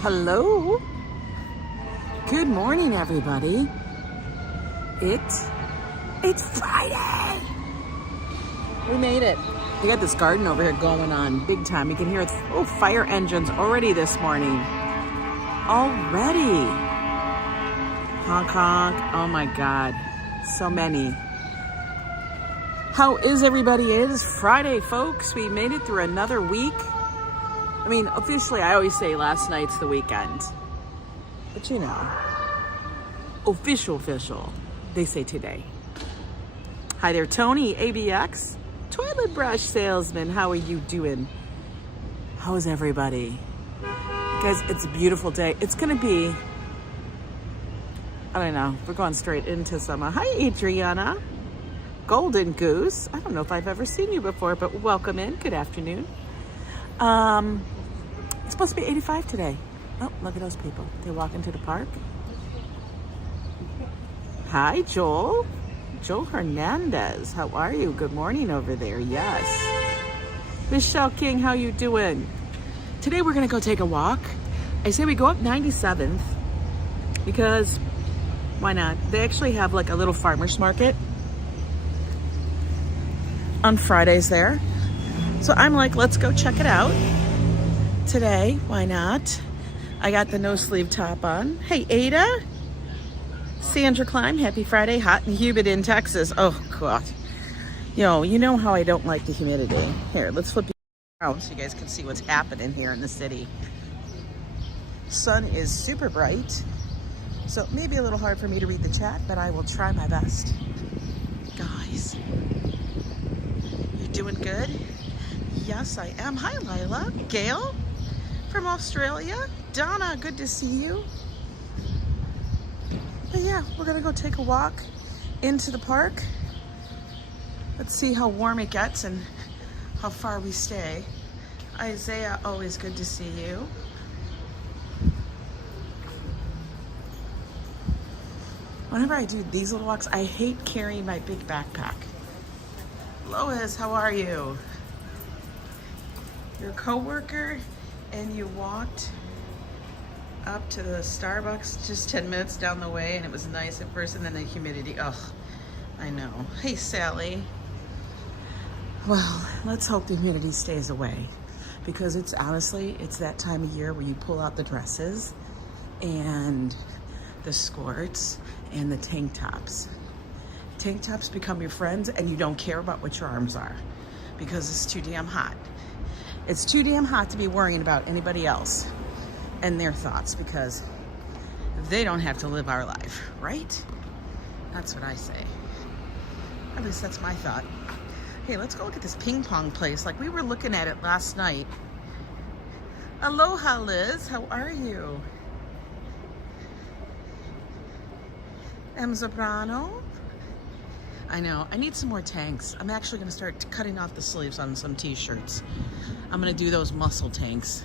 Hello. Good morning, everybody. It's Friday. We made it. They got this garden over here going on big time. You can hear fire engines already this morning. Already. Honk honk. Oh my God. So many. How is everybody? It is Friday, folks. We made it through another week. I mean, officially, I always say last night's the weekend. But you know, official, they say today. Hi there, Tony, ABX, toilet brush salesman. How are you doing? How is everybody? Guys, it's a beautiful day. It's going to be, I don't know, we're going straight into summer. Hi, Adriana. Golden Goose. I don't know if I've ever seen you before, but welcome in. Good afternoon. It's supposed to be 85 today. Oh, look at those people. They walk into the park. Hi, Joel. Joel Hernandez. How are you? Good morning over there. Yes. Michelle King, how you doing? Today we're going to go take a walk. I say we go up 97th because why not? They actually have like a little farmer's market on Fridays there. So I'm like, let's go check it out today. Why not? I got the no sleeve top on. Hey, Ada. Sandra Klein, happy Friday. Hot and humid in Texas. Oh, God. You know how I don't like the humidity. Here, let's flip you around so you guys can see what's happening here in the city. Sun is super bright, so it may be a little hard for me to read the chat, but I will try my best. Guys, you doing good? Yes, I am. Hi, Lila. Gail from Australia. Donna, good to see you. But yeah, we're gonna go take a walk into the park. Let's see how warm it gets and how far we stay. Isaiah, always good to see you. Whenever I do these little walks, I hate carrying my big backpack. Lois, how are you? Your coworker and you walked up to the Starbucks just 10 minutes down the way and it was nice at first and then the humidity, ugh, I know. Hey, Sally. Well, let's hope the humidity stays away because it's honestly, it's that time of year where you pull out the dresses and the skirts and the tank tops. Tank tops become your friends and you don't care about what your arms are because it's too damn hot. It's too damn hot to be worrying about anybody else and their thoughts because they don't have to live our life, right? That's what I say. At least that's my thought. Hey, let's go look at this ping pong place. Like we were looking at it last night. Aloha, Liz. How are you? M. Zabrano. I know, I need some more tanks. I'm actually gonna start cutting off the sleeves on some t-shirts. I'm gonna do those muscle tanks.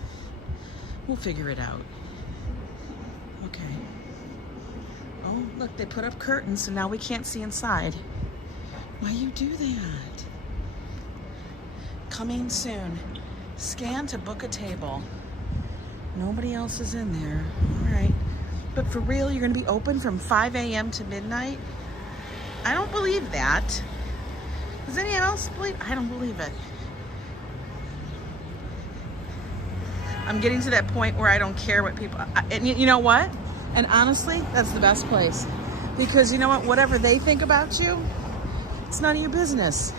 We'll figure it out. Okay. Oh, look, they put up curtains, so now we can't see inside. Why you do that? Coming soon. Scan to book a table. Nobody else is in there. All right. But for real, you're gonna be open from 5 a.m. to midnight? I don't believe that. Does anyone else believe? I don't believe it. I'm getting to that point where I don't care what people, and you know what? And honestly, that's the best place. Because you know what? Whatever they think about you, it's none of your business.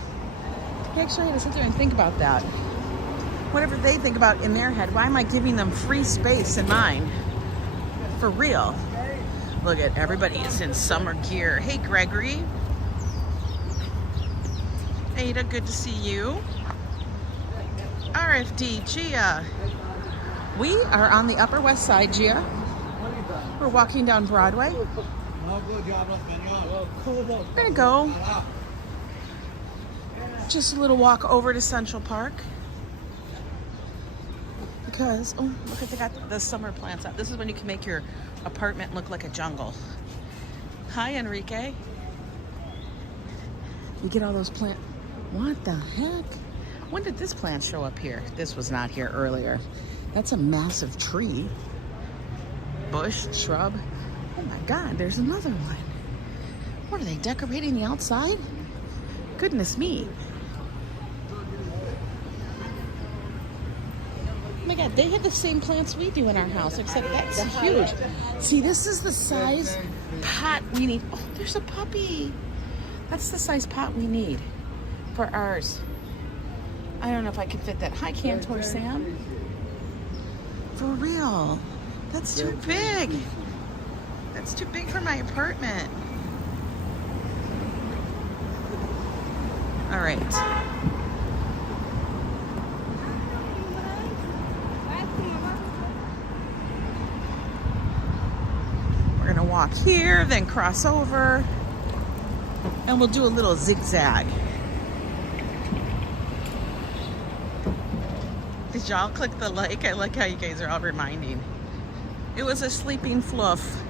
Actually, I had to sit there and think about that. Whatever they think about in their head, why am I giving them free space in mine? For real. Look at everybody is in summer gear. Hey, Gregory. Ada, good to see you. RFD, Gia. We are on the Upper West Side, Gia. We're walking down Broadway. We're gonna go just a little walk over to Central Park. Because, oh, look at, they got the summer plants out. This is when you can make your apartment look like a jungle. Hi, Enrique. You get all those plants. What the heck? When did this plant show up here? This was not here earlier. That's a massive tree. bush, shrub. Oh my God, there's another one. What are they, decorating the outside? Goodness me. Oh my God, they have the same plants we do in our house, except that's huge. See, this is the size pot we need. Oh, there's a puppy. That's the size pot we need for ours. I don't know if I can fit that. Hi, Cantor Sam. For real. That's too big. That's too big for my apartment. All right. We're gonna walk here, then cross over, and we'll do a little zigzag. Did y'all click the like? I like how you guys are all reminding. It was a sleeping fluff.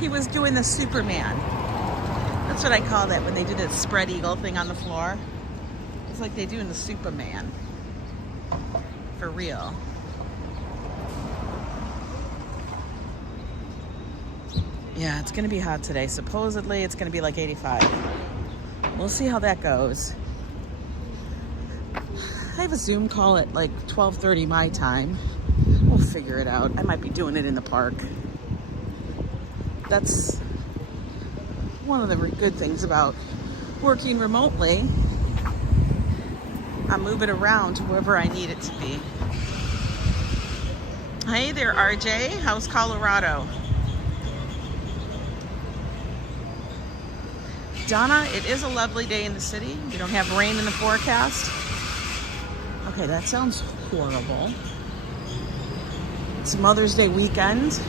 He was doing the Superman. That's what I call that when they do that spread eagle thing on the floor. It's like they do in the Superman. For real. Yeah, it's gonna be hot today. Supposedly it's gonna be like 85. We'll see how that goes. I have a Zoom call at like 12:30 my time. We'll figure it out. I might be doing it in the park. That's one of the good things about working remotely. I'm moving around to wherever I need it to be. Hey there, RJ. How's Colorado? Donna, it is a lovely day in the city. We don't have rain in the forecast. Okay, that sounds horrible. It's Mother's Day weekend.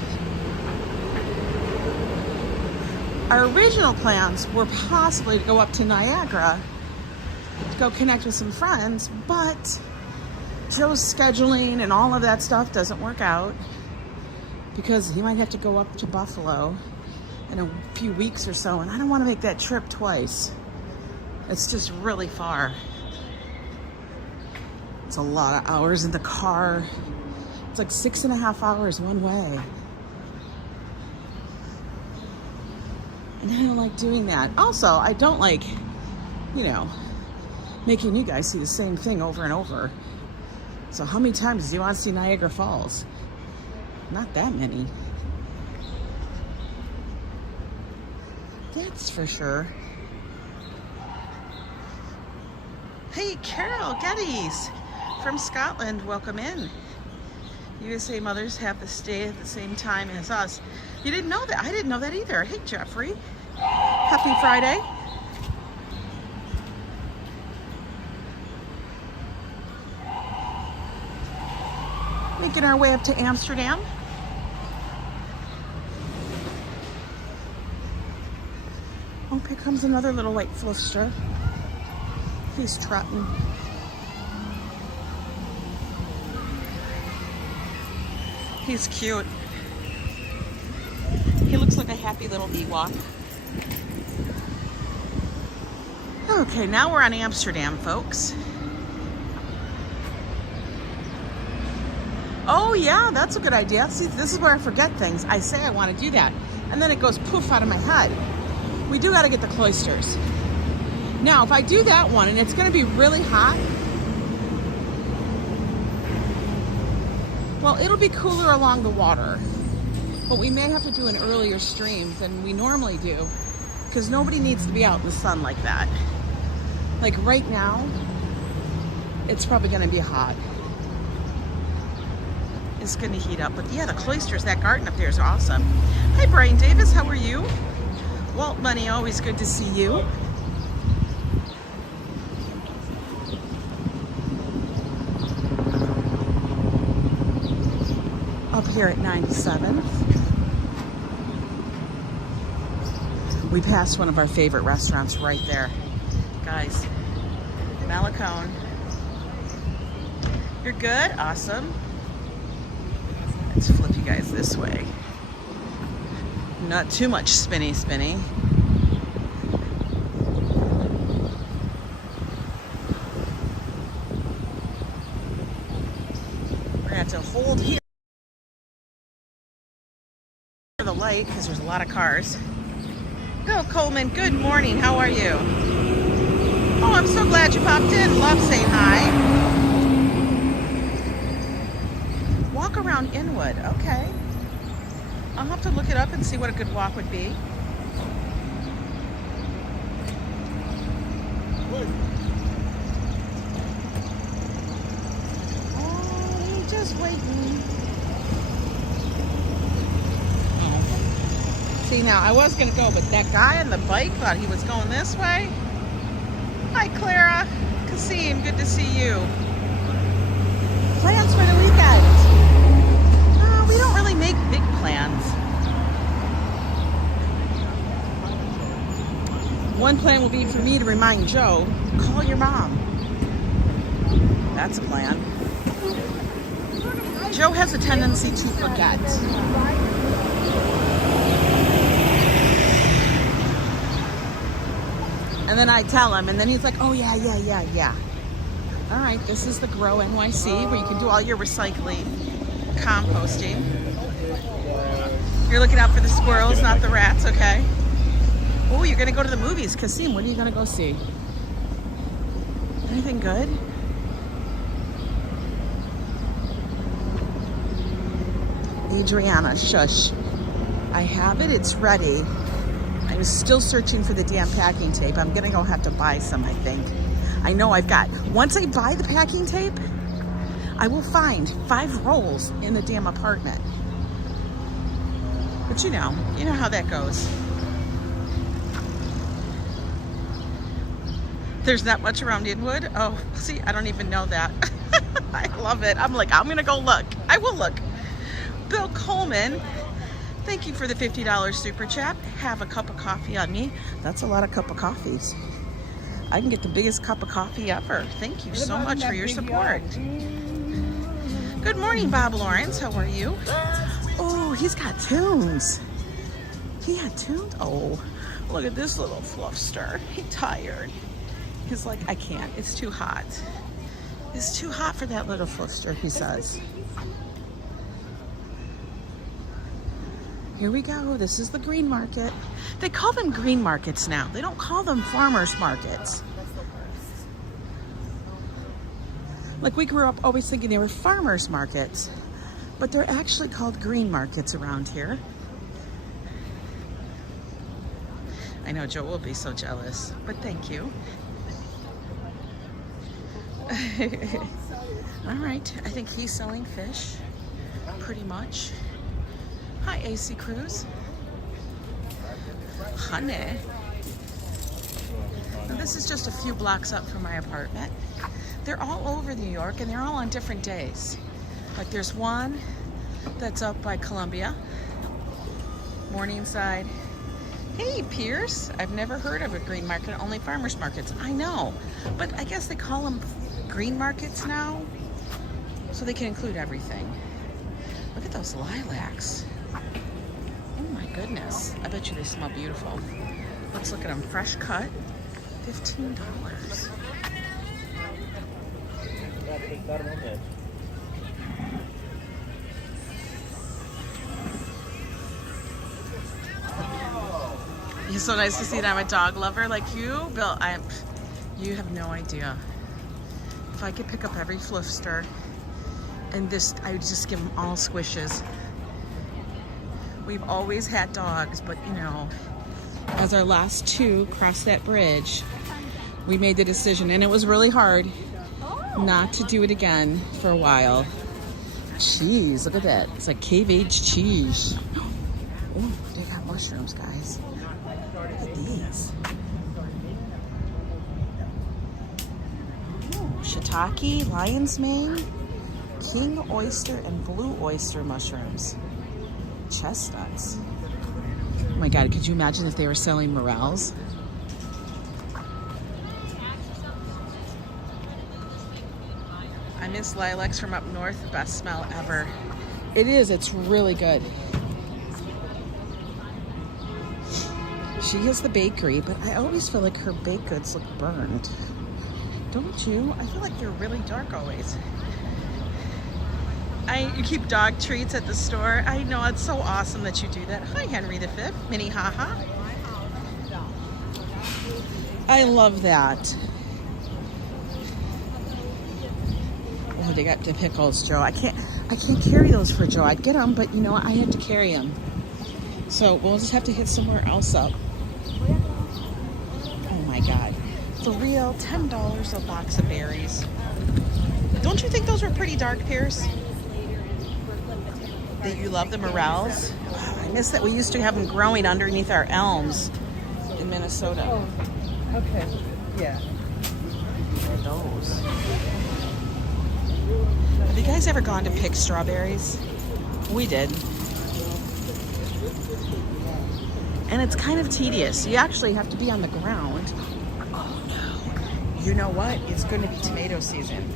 Our original plans were possibly to go up to Niagara to go connect with some friends, but Joe's scheduling and all of that stuff doesn't work out because he might have to go up to Buffalo in a few weeks or so, and I don't want to make that trip twice. It's just really far. It's a lot of hours in the car. It's like 6.5 hours one way. And I don't like doing that. Also, I don't like, you know, making you guys see the same thing over and over. So how many times do you want to see Niagara Falls? Not that many. That's for sure. Hey, Carol Geddes from Scotland, welcome in. USA mothers have to stay at the same time as us. You didn't know that? I didn't know that either. Hey, Jeffrey. Happy Friday. Making our way up to Amsterdam. Oh, here comes another little white fluster. He's trotting. He's cute. He looks like a happy little Ewok. Okay, now we're on Amsterdam, folks. Oh yeah, that's a good idea. See, this is where I forget things. I say I want to do that, and then it goes poof out of my head. We do got to get the cloisters. Now, if I do that one, and it's going to be really hot, well, it'll be cooler along the water, but we may have to do an earlier stream than we normally do, because nobody needs to be out in the sun like that. Like right now, it's probably going to be hot. It's going to heat up, but yeah, the cloisters, that garden up there is awesome. Hi, Brian Davis, how are you? Walt Money, always good to see you. Up here at 97th. We passed one of our favorite restaurants right there. Guys, Malacone. You're good? Awesome. Let's flip you guys this way. Not too much spinny. We're gonna have to hold here. light because there's a lot of cars. Bill Coleman, good morning. How are you? Oh, I'm so glad you popped in. Love saying hi. Walk around Inwood. Okay. I'll have to look it up and see what a good walk would be. Oh, just waiting. See, now I was gonna go, but that guy on the bike thought he was going this way. Hi, Clara. Kasim, good to see you. Plans for the weekend? We don't really make big plans. One plan will be for me to remind Joe, call your mom. That's a plan. Joe has a tendency to forget. And then I tell him, and then he's like, oh yeah. All right, this is the Grow NYC, where you can do all your recycling, composting. You're looking out for the squirrels, not the rats, okay? Oh, you're gonna go to the movies. Kasim, what are you gonna go see? Anything good? Adriana, shush. I have it, it's ready. I was still searching for the damn packing tape. I'm gonna go have to buy some, I think. I know I've got, once I buy the packing tape, I will find 5 rolls in the damn apartment. But you know how that goes. There's not much around Inwood. Oh, see, I don't even know that. I love it. I'm like, I'm gonna go look. I will look. Bill Coleman, thank you for the $50 super chat. Have a cup of coffee on me. That's a lot of cup of coffees. I can get the biggest cup of coffee ever. Thank you so much for your support. Good morning, Bob Lawrence. How are you? Oh, he's got tunes. He had tunes? Oh, look at this little fluffster. He's tired. He's like, I can't. It's too hot. It's too hot for that little fluffster, he says. Here we go. This is the green market. They call them green markets now. They don't call them farmers markets. Like, we grew up always thinking they were farmers markets, but they're actually called green markets around here. I know Joe will be so jealous, but thank you. All right, I think he's selling fish, pretty much. Hi, AC Cruz. Honey. And this is just a few blocks up from my apartment. They're all over New York, and they're all on different days. Like, there's one that's up by Columbia, Morningside. Hey, Pierce. I've never heard of a green market, only farmers markets. I know, but I guess they call them green markets now, so they can include everything. Look at those lilacs. Oh my goodness. I bet you they smell beautiful. Let's look at them. Fresh cut, $15. It's so nice to see that I'm a dog lover like you, Bill. You have no idea. If I could pick up every fluffster and this, I would just give them all squishes. We've always had dogs, but you know, as our last 2 crossed that bridge, we made the decision, and it was really hard not to do it again for a while. Cheese, look at that. It's like cave-aged cheese. Oh, they got mushrooms, guys. Look at these. Oh, shiitake, lion's mane, king oyster, and blue oyster mushrooms. Chestnuts. Oh my God, could you imagine if they were selling morels? I miss lilacs from up north. The best smell ever. It is. It's really good. She has the bakery, but I always feel like her baked goods look burned. Don't you? I feel like they're really dark always. You keep dog treats at the store. I know, it's so awesome that you do that. Hi, Henry V, Minnie Haha. I love that. Oh, they got the pickles, Joe. I can't carry those for Joe. I'd get them, but you know, I had to carry them. So we'll just have to hit somewhere else up. Oh my God. For real, $10 a box of berries. Don't you think those were pretty dark pears? That you love the morels? I miss that we used to have them growing underneath our elms in Minnesota. Oh, okay. Yeah. Those. Have you guys ever gone to pick strawberries? We did. And it's kind of tedious. You actually have to be on the ground. Oh no. You know what? It's going to be tomato season.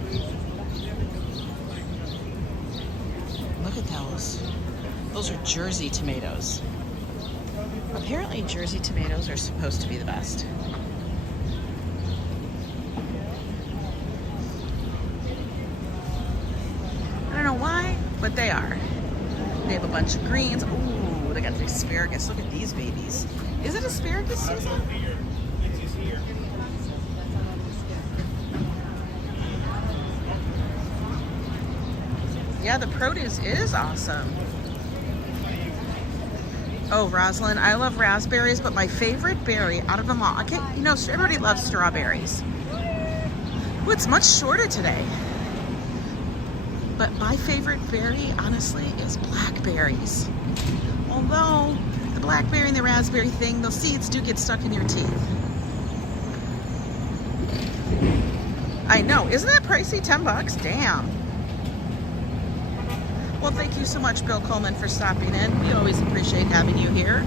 Look at those. Those are Jersey tomatoes. Apparently Jersey tomatoes are supposed to be the best. I don't know why, but they are. They have a bunch of greens. Ooh, they got the asparagus. Look at these babies. Is it asparagus season? Yeah, the produce is awesome. Oh, Rosalind, I love raspberries, but my favorite berry out of them all, you know, everybody loves strawberries. Ooh, it's much shorter today. But my favorite berry, honestly, is blackberries. Although the blackberry and the raspberry thing, those seeds do get stuck in your teeth. I know, isn't that pricey? 10 bucks? Damn. Well, thank you so much, Bill Coleman, for stopping in. We always appreciate having you here.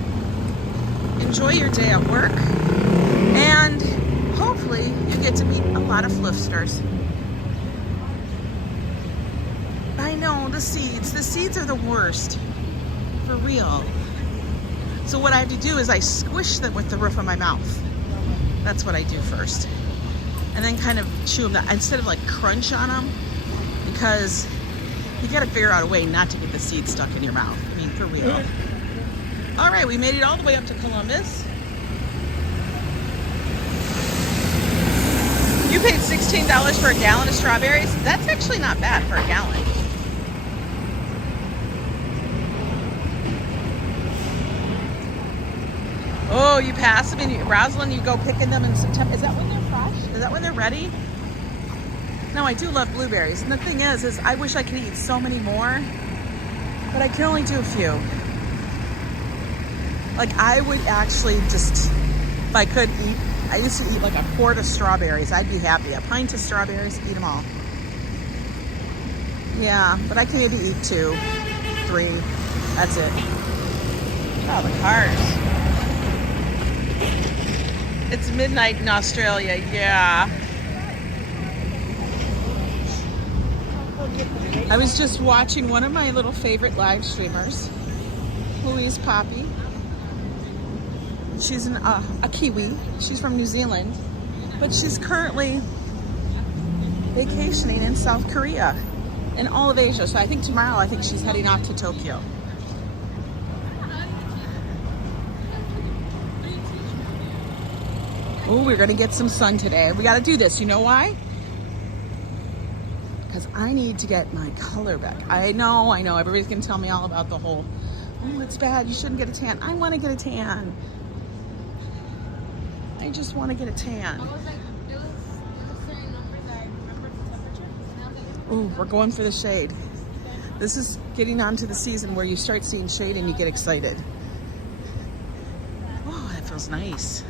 Enjoy your day at work. And hopefully you get to meet a lot of flifters. I know, the seeds are the worst, for real. So what I have to do is I squish them with the roof of my mouth. That's what I do first. And then kind of chew them, instead of like crunch on them, because you gotta figure out a way not to get the seeds stuck in your mouth. I mean, for real. All right, we made it all the way up to Columbus. You paid $16 for a gallon of strawberries? That's actually not bad for a gallon. Oh, you pass them and Rosalind, you go picking them in September. Is that when they're fresh? Is that when they're ready? No, I do love blueberries. And the thing is I wish I could eat so many more, but I can only do a few. Like I would actually just, if I could eat, I used to eat like a quart of strawberries. I'd be happy. A pint of strawberries, eat them all. Yeah, but I can maybe eat 2, 3. That's it. Oh, the cars. It's midnight in Australia, yeah. I was just watching one of my little favorite live streamers, Louise Poppy. She's a Kiwi. She's from New Zealand, but she's currently vacationing in South Korea and all of Asia. So I think tomorrow, she's heading off to Tokyo. Oh, we're gonna get some sun today. We gotta do this. You know why? Because I need to get my color back. I know. Everybody's gonna tell me all about the whole, oh, it's bad, you shouldn't get a tan. I wanna get a tan. I just wanna get a tan. Oh, we're going for the shade. This is getting on to the season where you start seeing shade and you get excited. Oh, that feels nice.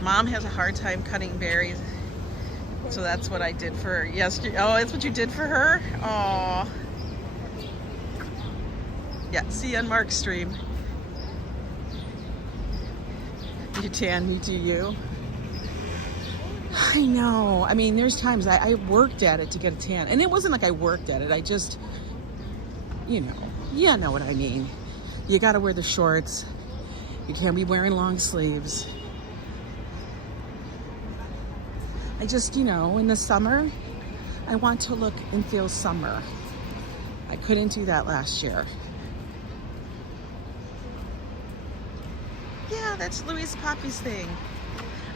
Mom has a hard time cutting berries, so that's what I did for her yesterday. Oh, that's what you did for her? Oh. Yeah, see you on Mark's stream. You tan, me do you. I know. I mean, there's times I worked at it to get a tan. And it wasn't like I worked at it. I just, you know what I mean. You gotta wear the shorts. You can't be wearing long sleeves. I just, in the summer, I want to look and feel summer. I couldn't do that last year. Yeah, that's Louise Poppy's thing.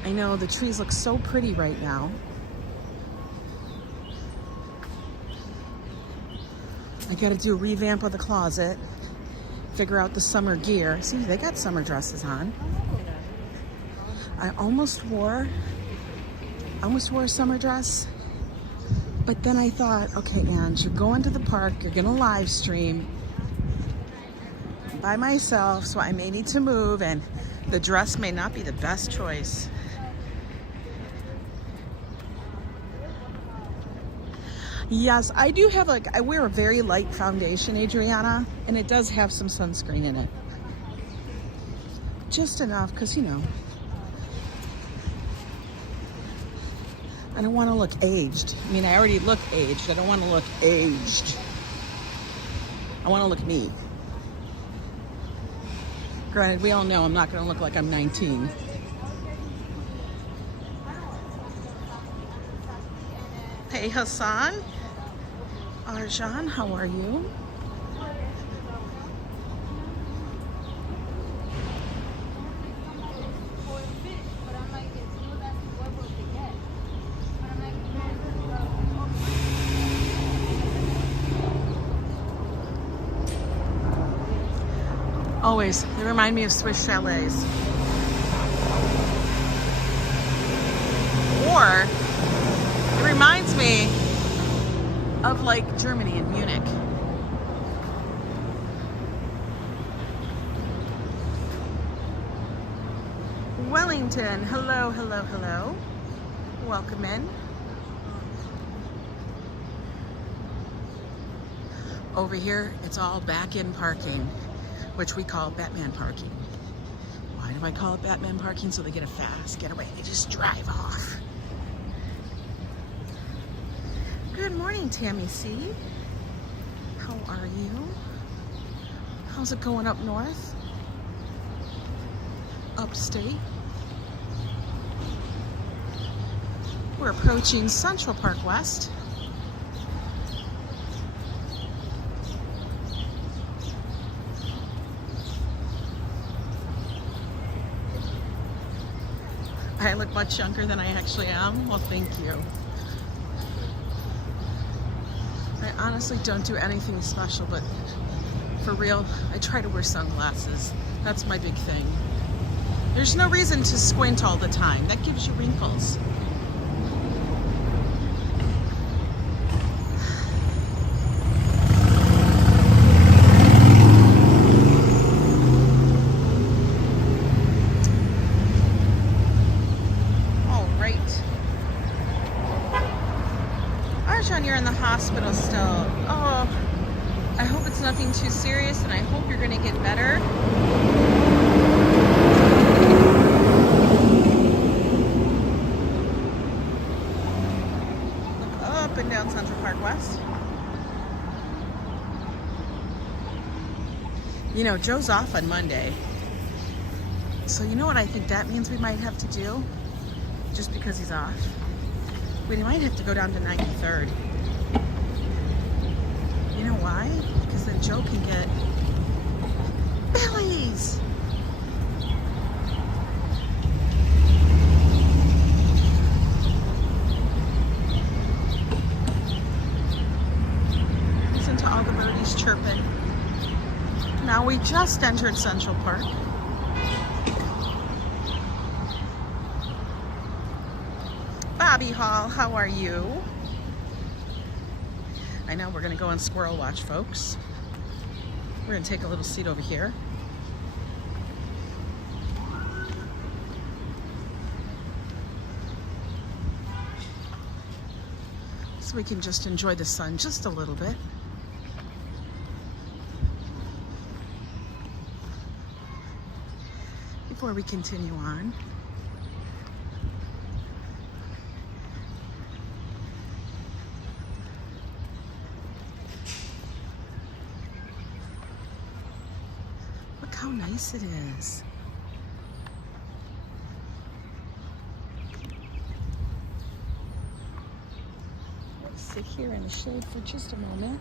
I know, the trees look so pretty right now. I gotta do a revamp of the closet, figure out the summer gear. See, they got summer dresses on. I almost wore a summer dress, but then I thought, okay, Ange, you're going to the park, you're gonna live stream by myself, so I may need to move, and the dress may not be the best choice. Yes, I do have, like, I wear a very light foundation, Adriana, and it does have some sunscreen in it. Just enough, because, you know, I don't want to look aged. I mean, I already look aged. I don't want to look aged. I want to look me. Granted, we all know I'm not going to look like I'm 19. Hey, Hassan. Arjan, how are you? Always, they remind me of Swiss chalets. Or, it reminds me of like Germany and Munich. Wellington, hello, hello, hello. Welcome in. Over here, it's all back-in parking, which we call Batman parking. Why do I call it Batman parking? So they get a fast getaway. They just drive off. Good morning, Tammy C. How are you? How's it going up north? Upstate? We're approaching Central Park West. I look much younger than I actually am. Well, thank you. I honestly don't do anything special, but for real, I try to wear sunglasses. That's my big thing. There's no reason to squint all the time. That gives you wrinkles. You're in the hospital still. Oh, I hope it's nothing too serious, and I hope you're gonna get better. Look up and down Central Park West. You know, Joe's off on Monday. So you know what I think that means we might have to do? Just because he's off? We might have to go down to 93rd. You know why? Because then Joe can get Billy's. Listen to all the birdies chirping. Now we just entered Central Park. Bobby Hall, how are you? I know we're gonna go on squirrel watch, folks. We're gonna take a little seat over here. So we can just enjoy the sun just a little bit. Before we continue on. How nice it is. Let's see. here in the shade for just a moment.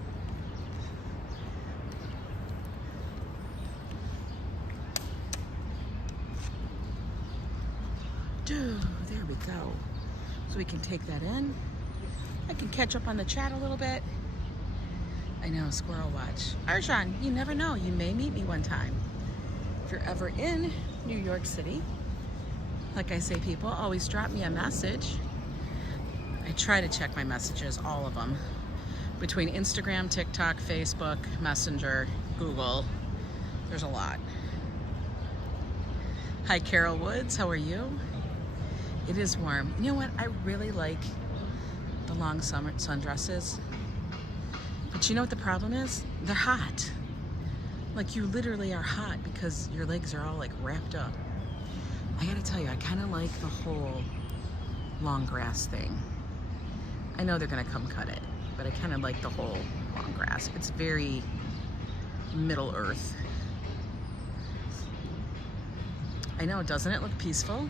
There we go. So we can take that in. I can catch up on the chat a little bit. I know, squirrel watch. Arjan, you never know. You may meet me one time. If you're ever in New York City, like I say, people, always drop me a message. I try to check my messages, all of them. Between Instagram, TikTok, Facebook, Messenger, Google. There's a lot. Hi, Carol Woods. How are you? It is warm. You know what? I really like the long summer sundresses. But you know what the problem is? They're hot. Like, you literally are hot because your legs are all like wrapped up. I gotta tell you, I kind of like the whole long grass thing. I know they're gonna come cut it, but I kind of like the whole long grass. It's very Middle Earth. I know, doesn't it look peaceful?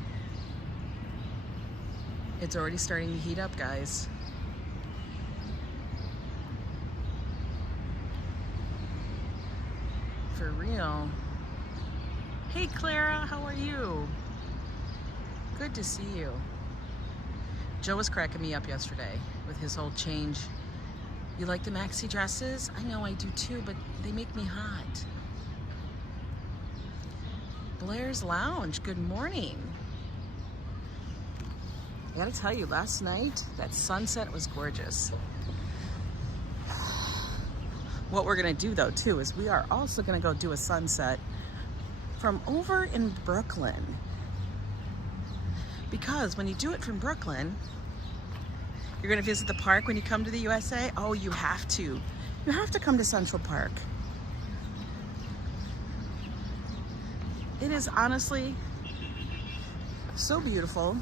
It's already starting to heat up, guys. For real. Hey Clara, how are you? Good to see you. Joe was cracking me up yesterday with his whole change. You like the maxi dresses? I know I do too, but they make me hot. Blair's Lounge, good morning. I gotta tell you, last night, that sunset was gorgeous. What we're gonna do though too is we are also gonna go do a sunset from over in Brooklyn. Because when you do it from Brooklyn, you're gonna visit the park when you come to the USA. Oh, you have to. You have to come to Central Park. It is honestly so beautiful.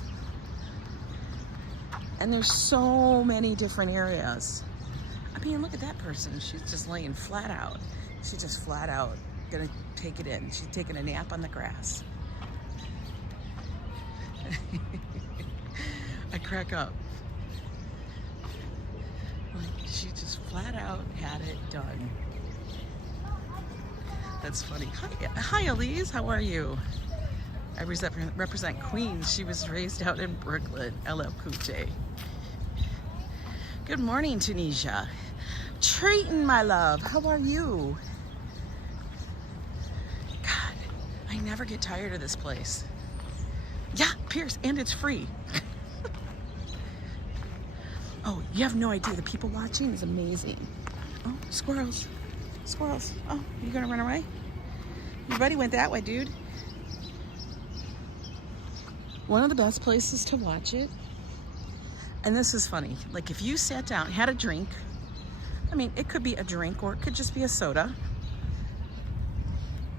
And there's so many different areas. I mean, look at that person. She's just laying flat out. She's just flat out gonna take it in. She's taking a nap on the grass. I crack up. Like, she just flat out had it done. That's funny. Hi Elise, how are you? I represent Queens. She was raised out in Brooklyn, Delacorte. Good morning, Tunisia. Triton, my love, how are you? God, I never get tired of this place. Yeah, Pierce, and it's free. Oh, you have no idea. The people watching is amazing. Oh, squirrels. Squirrels. Oh, you gonna run away? Your buddy went that way, dude. One of the best places to watch it, and this is funny, like if you sat down, had a drink, I mean, it could be a drink or it could just be a soda,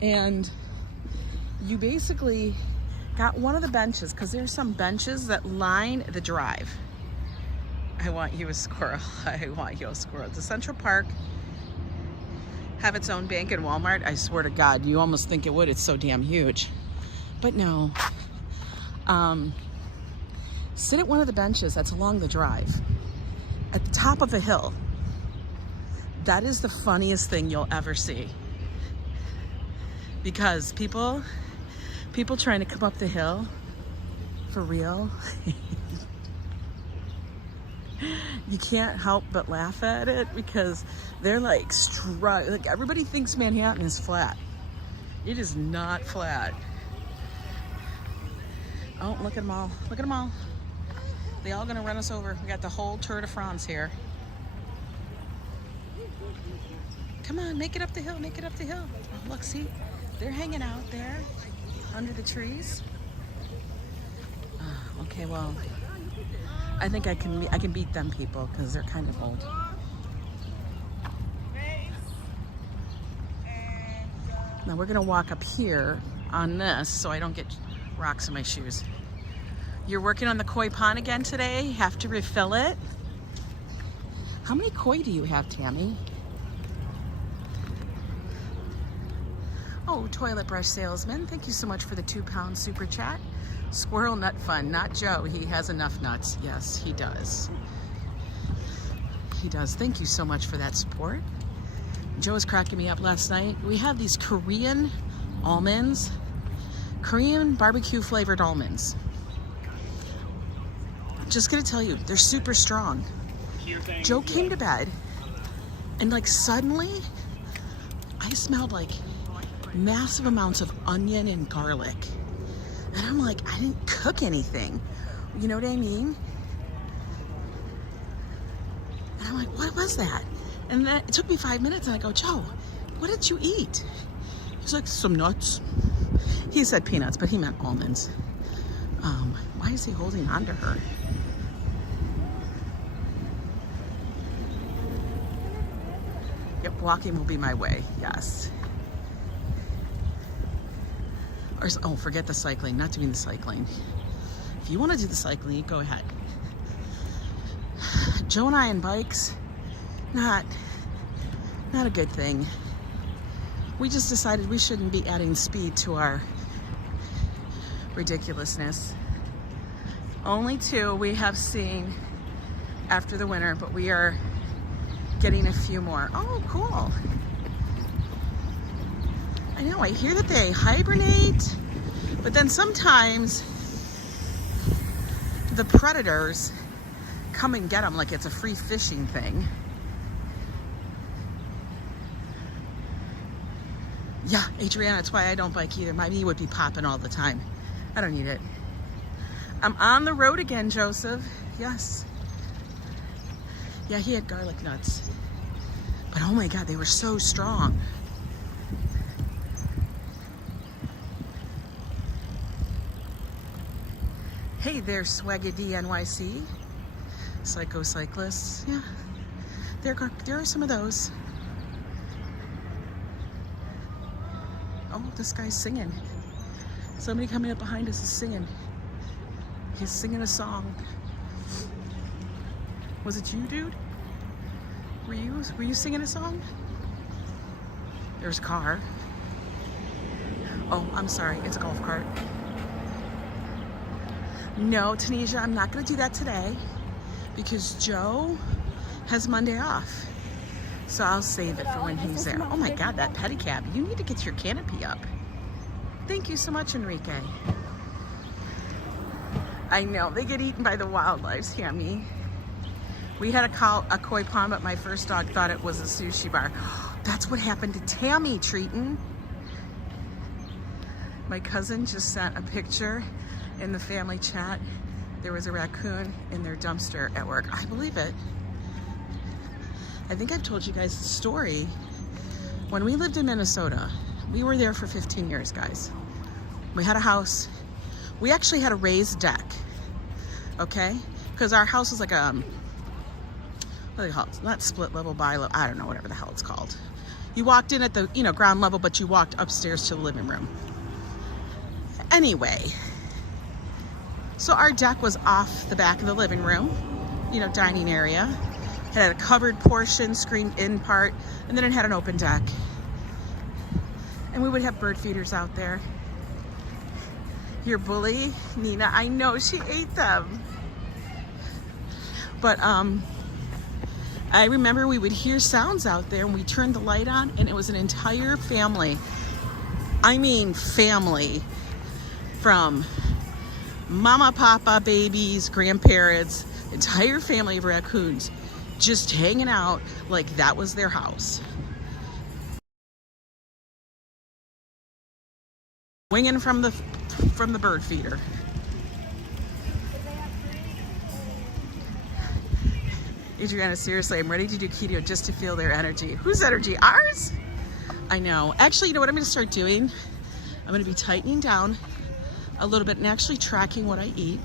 and you basically got one of the benches, because there's some benches that line the drive. I want you a squirrel. I want you a squirrel. The Central Park have its own bank and Walmart. I swear to God, you almost think it would. It's so damn huge. But no. Sit at one of the benches that's along the drive at the top of a hill. That is the funniest thing you'll ever see. Because people trying to come up the hill, for real, you can't help but laugh at it because they're like like everybody thinks Manhattan is flat. It is not flat. Oh, look at them all. Look at them all. They all gonna run us over. We got the whole Tour de France here. Come on, make it up the hill, make it up the hill. Oh, look, see, they're hanging out there under the trees. Oh, okay, well, I think I can beat them people because they're kind of old. Now we're gonna walk up here on this so I don't get rocks in my shoes. You're working on the koi pond again today? Have to refill it? How many koi do you have, Tammy? Oh, toilet brush salesman, thank you so much for the £2 super chat. Squirrel nut fun, not Joe. He has enough nuts. Yes, he does. he does. Thank you so much for that support. Joe was cracking me up last night. We have these Korean almonds, Korean barbecue flavored almonds. Just gonna tell you, they're super strong. Joe came to bed and like suddenly I smelled like massive amounts of onion and garlic. And I'm like, I didn't cook anything. You know what I mean? And I'm like, what was that? And then it took me 5 minutes and I go, Joe, what did you eat? He's like, some nuts. He said peanuts, but he meant almonds. Why is he holding on to her? Yep, walking will be my way, yes. Or, oh, forget the cycling, not doing the cycling. If you want to do the cycling, go ahead. Joe and I on bikes, not a good thing. We just decided we shouldn't be adding speed to our ridiculousness. Only 2 we have seen after the winter, but we are getting a few more. Oh, cool. I know, I hear that they hibernate, but then sometimes the predators come and get them like it's a free fishing thing. Yeah, Adriana, that's why I don't bike either. My knee would be popping all the time. I don't need it. I'm on the road again, Joseph. Yes. Yeah, he had garlic nuts. But oh my God, they were so strong. Hey there, Swaggedy NYC. Psycho cyclists. Yeah, there are some of those. Oh, this guy's singing. Somebody coming up behind us is singing. He's singing a song. Was it you, dude? Were you singing a song? There's a car. Oh, I'm sorry, it's a golf cart. No, Tanisha, I'm not gonna do that today because Joe has Monday off. So I'll save it for when he's there. Oh my God, that pedicab. You need to get your canopy up. Thank you so much, Enrique. I know, they get eaten by the wildlife, Sammy. We had a koi pond, but my first dog thought it was a sushi bar. That's what happened to Tammy, Treaton. My cousin just sent a picture in the family chat. There was a raccoon in their dumpster at work. I believe it. I think I've told you guys the story. When we lived in Minnesota, we were there for 15 years, guys. We had a house. We actually had a raised deck, okay? Because our house was like a, what do they call it? Not split level, bi level, I don't know, whatever the hell it's called. You walked in at the, ground level, but you walked upstairs to the living room. Anyway, so our deck was off the back of the living room, dining area. It had a covered portion, screened in part, and then it had an open deck. And we would have bird feeders out there. Your bully, Nina, I know she ate them. But I remember we would hear sounds out there and we turned the light on and it was an entire family. I mean family. From mama, papa, babies, grandparents, entire family of raccoons just hanging out like that was their house. Winging from the bird feeder. Adriana, seriously, I'm ready to do keto just to feel their energy. Whose energy? Ours? I know. Actually, you know what I'm going to start doing? I'm going to be tightening down a little bit and actually tracking what I eat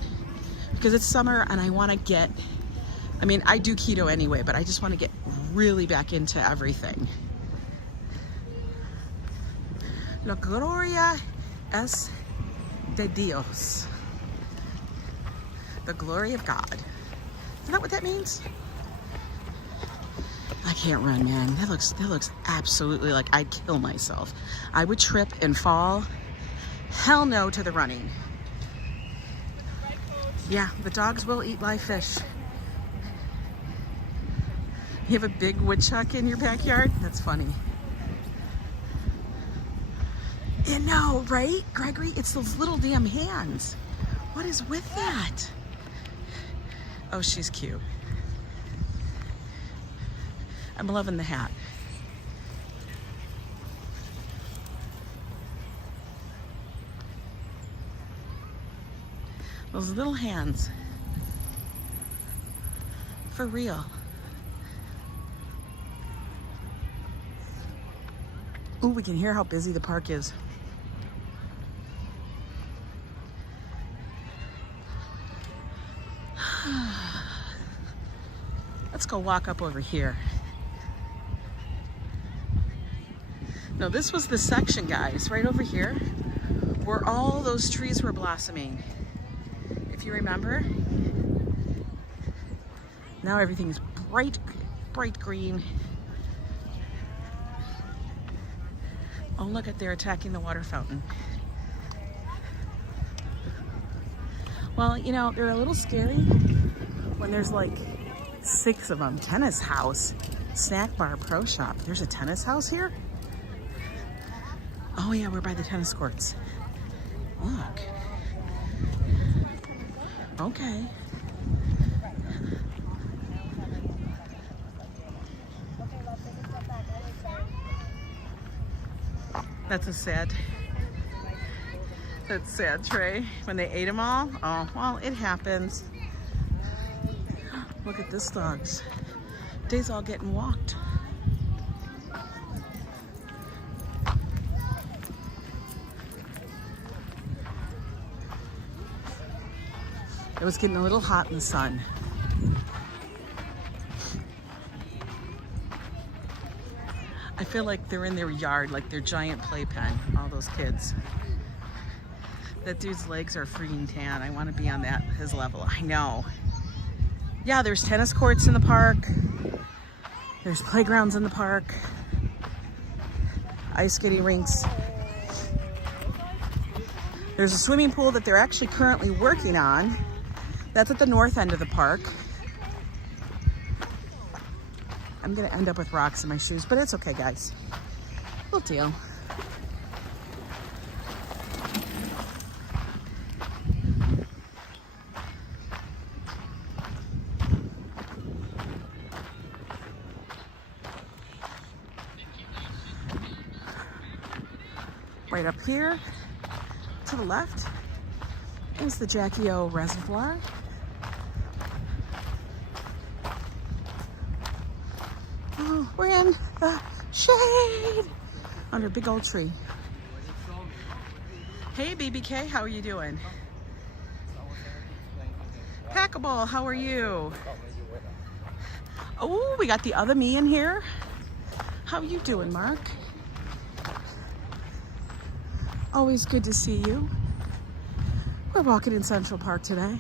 because it's summer and I want to get, I do keto anyway, but I just want to get really back into everything. La gloria es de Dios. The glory of God. Isn't that what that means? I can't run, man. That looks absolutely like I'd kill myself. I would trip and fall. Hell no to the running. Yeah, the dogs will eat live fish. You have a big woodchuck in your backyard? That's funny. You know, right, Gregory? It's those little damn hands. What is with that? Oh, she's cute. I'm loving the hat. Those little hands. For real. Ooh, we can hear how busy the park is. Let's go walk up over here. No, this was the section, guys, right over here, where all those trees were blossoming. If you remember. Now everything is bright, bright green. Oh, look at, they're attacking the water fountain. Well, you know, they're a little scary when there's like 6 of them. Tennis house, snack bar, pro shop. There's a tennis house here? Oh yeah, we're by the tennis courts. Look. Okay. That's sad, Trey. When they ate them all? Oh, well, it happens. Look at this dog's. Day's all getting walked. It was getting a little hot in the sun. I feel like they're in their yard, like their giant playpen, all those kids. That dude's legs are freaking tan. I want to be on his level. I know. Yeah, there's tennis courts in the park. There's playgrounds in the park. Ice skating rinks. There's a swimming pool that they're actually currently working on. That's at the north end of the park. I'm gonna end up with rocks in my shoes, but it's okay, guys. No deal. Right up here to the left is the YO Reservoir. Oh, we're in the shade under a big old tree. Hey BBK, how are you doing? Packable, how are you? Oh, we got the other me in here. How you doing, Mark? Always good to see you. We're walking in Central Park today.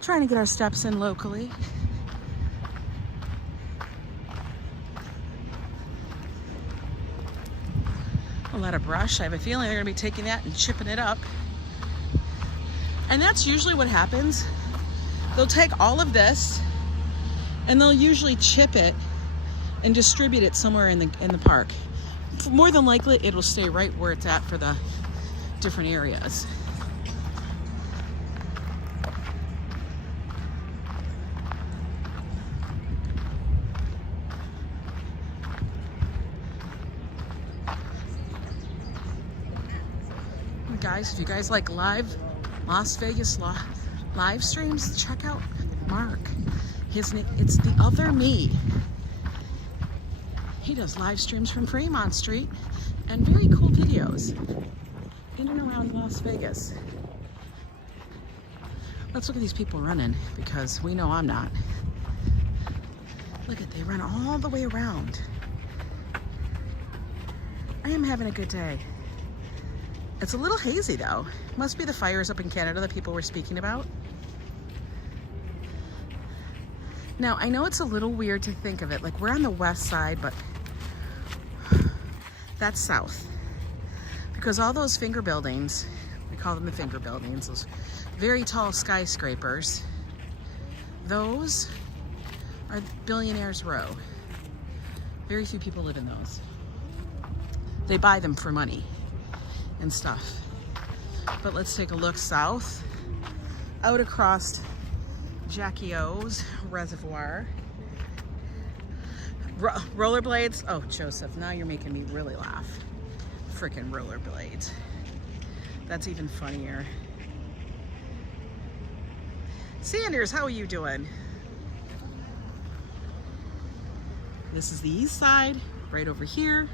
Trying to get our steps in locally. A lot of brush. I have a feeling they're gonna be taking that and chipping it up. And that's usually what happens. They'll take all of this and they'll usually chip it and distribute it somewhere in the park. More than likely, it'll stay right where it's at for the different areas. Guys, if you guys like Las Vegas live streams, check out Mark. His name, it's the other me. He does live streams from Fremont Street and very cool videos in and around Las Vegas. Let's look at these people running because we know I'm not. Look at, they run all the way around. I am having a good day. It's a little hazy though. Must be the fires up in Canada that people were speaking about. Now, I know it's a little weird to think of it, like we're on the west side, but that's south. Because all those finger buildings, we call them the finger buildings, those very tall skyscrapers, those are billionaires' row. Very few people live in those. They buy them for money and stuff. But let's take a look south, out across Jackie O's reservoir. Rollerblades. Oh, Joseph, now you're making me really laugh. Frickin' rollerblades. That's even funnier. Sanders, how are you doing? This is the east side, right over here.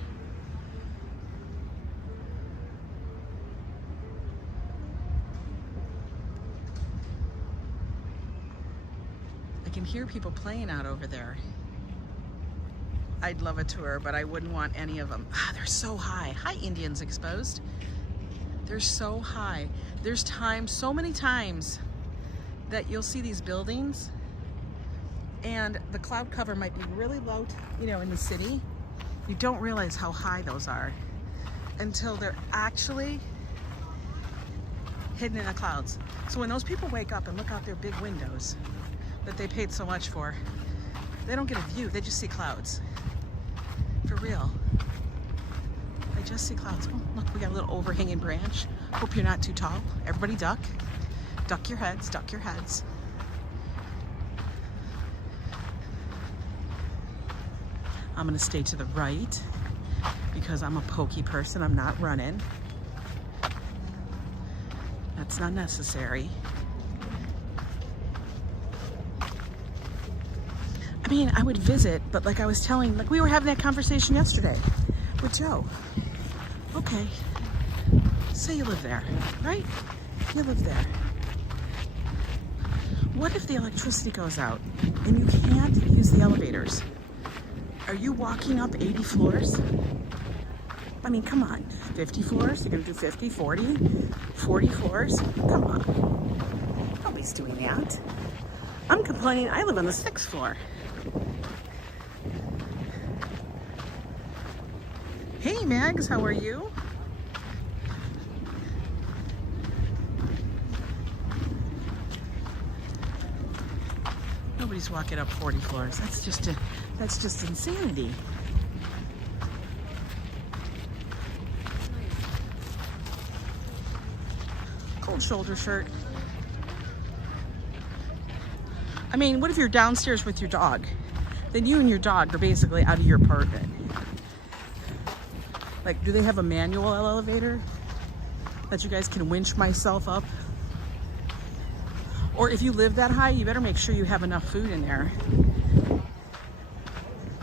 I can hear people playing out over there. I'd love a tour, but I wouldn't want any of them. Ah, they're so high. Hi, Indians Exposed. They're so high. There's times, so many times, that you'll see these buildings and the cloud cover might be really low, you know, in the city. You don't realize how high those are until they're actually hidden in the clouds. So when those people wake up and look out their big windows that they paid so much for, they don't get a view, they just see clouds. For real. They just see clouds. Oh, look, we got a little overhanging branch. Hope you're not too tall. Everybody duck. Duck your heads, duck your heads. I'm gonna stay to the right because I'm a pokey person, I'm not running. That's not necessary. I mean, I would visit, but like I was telling, like we were having that conversation yesterday with Joe. Okay, say you live there, right? You live there. What if the electricity goes out and you can't use the elevators? Are you walking up 80 floors? I mean, come on, 50 floors? You're gonna do 50, 40, 40 floors? Come on, nobody's doing that. I'm complaining, I live on the 6th floor. Hey Mags, how are you? Nobody's walking up 40 floors. That's just insanity. Cold shoulder shirt. I mean, what if you're downstairs with your dog? Then you and your dog are basically out of your apartment. Like, do they have a manual elevator that you guys can winch myself up? Or if you live that high, you better make sure you have enough food in there.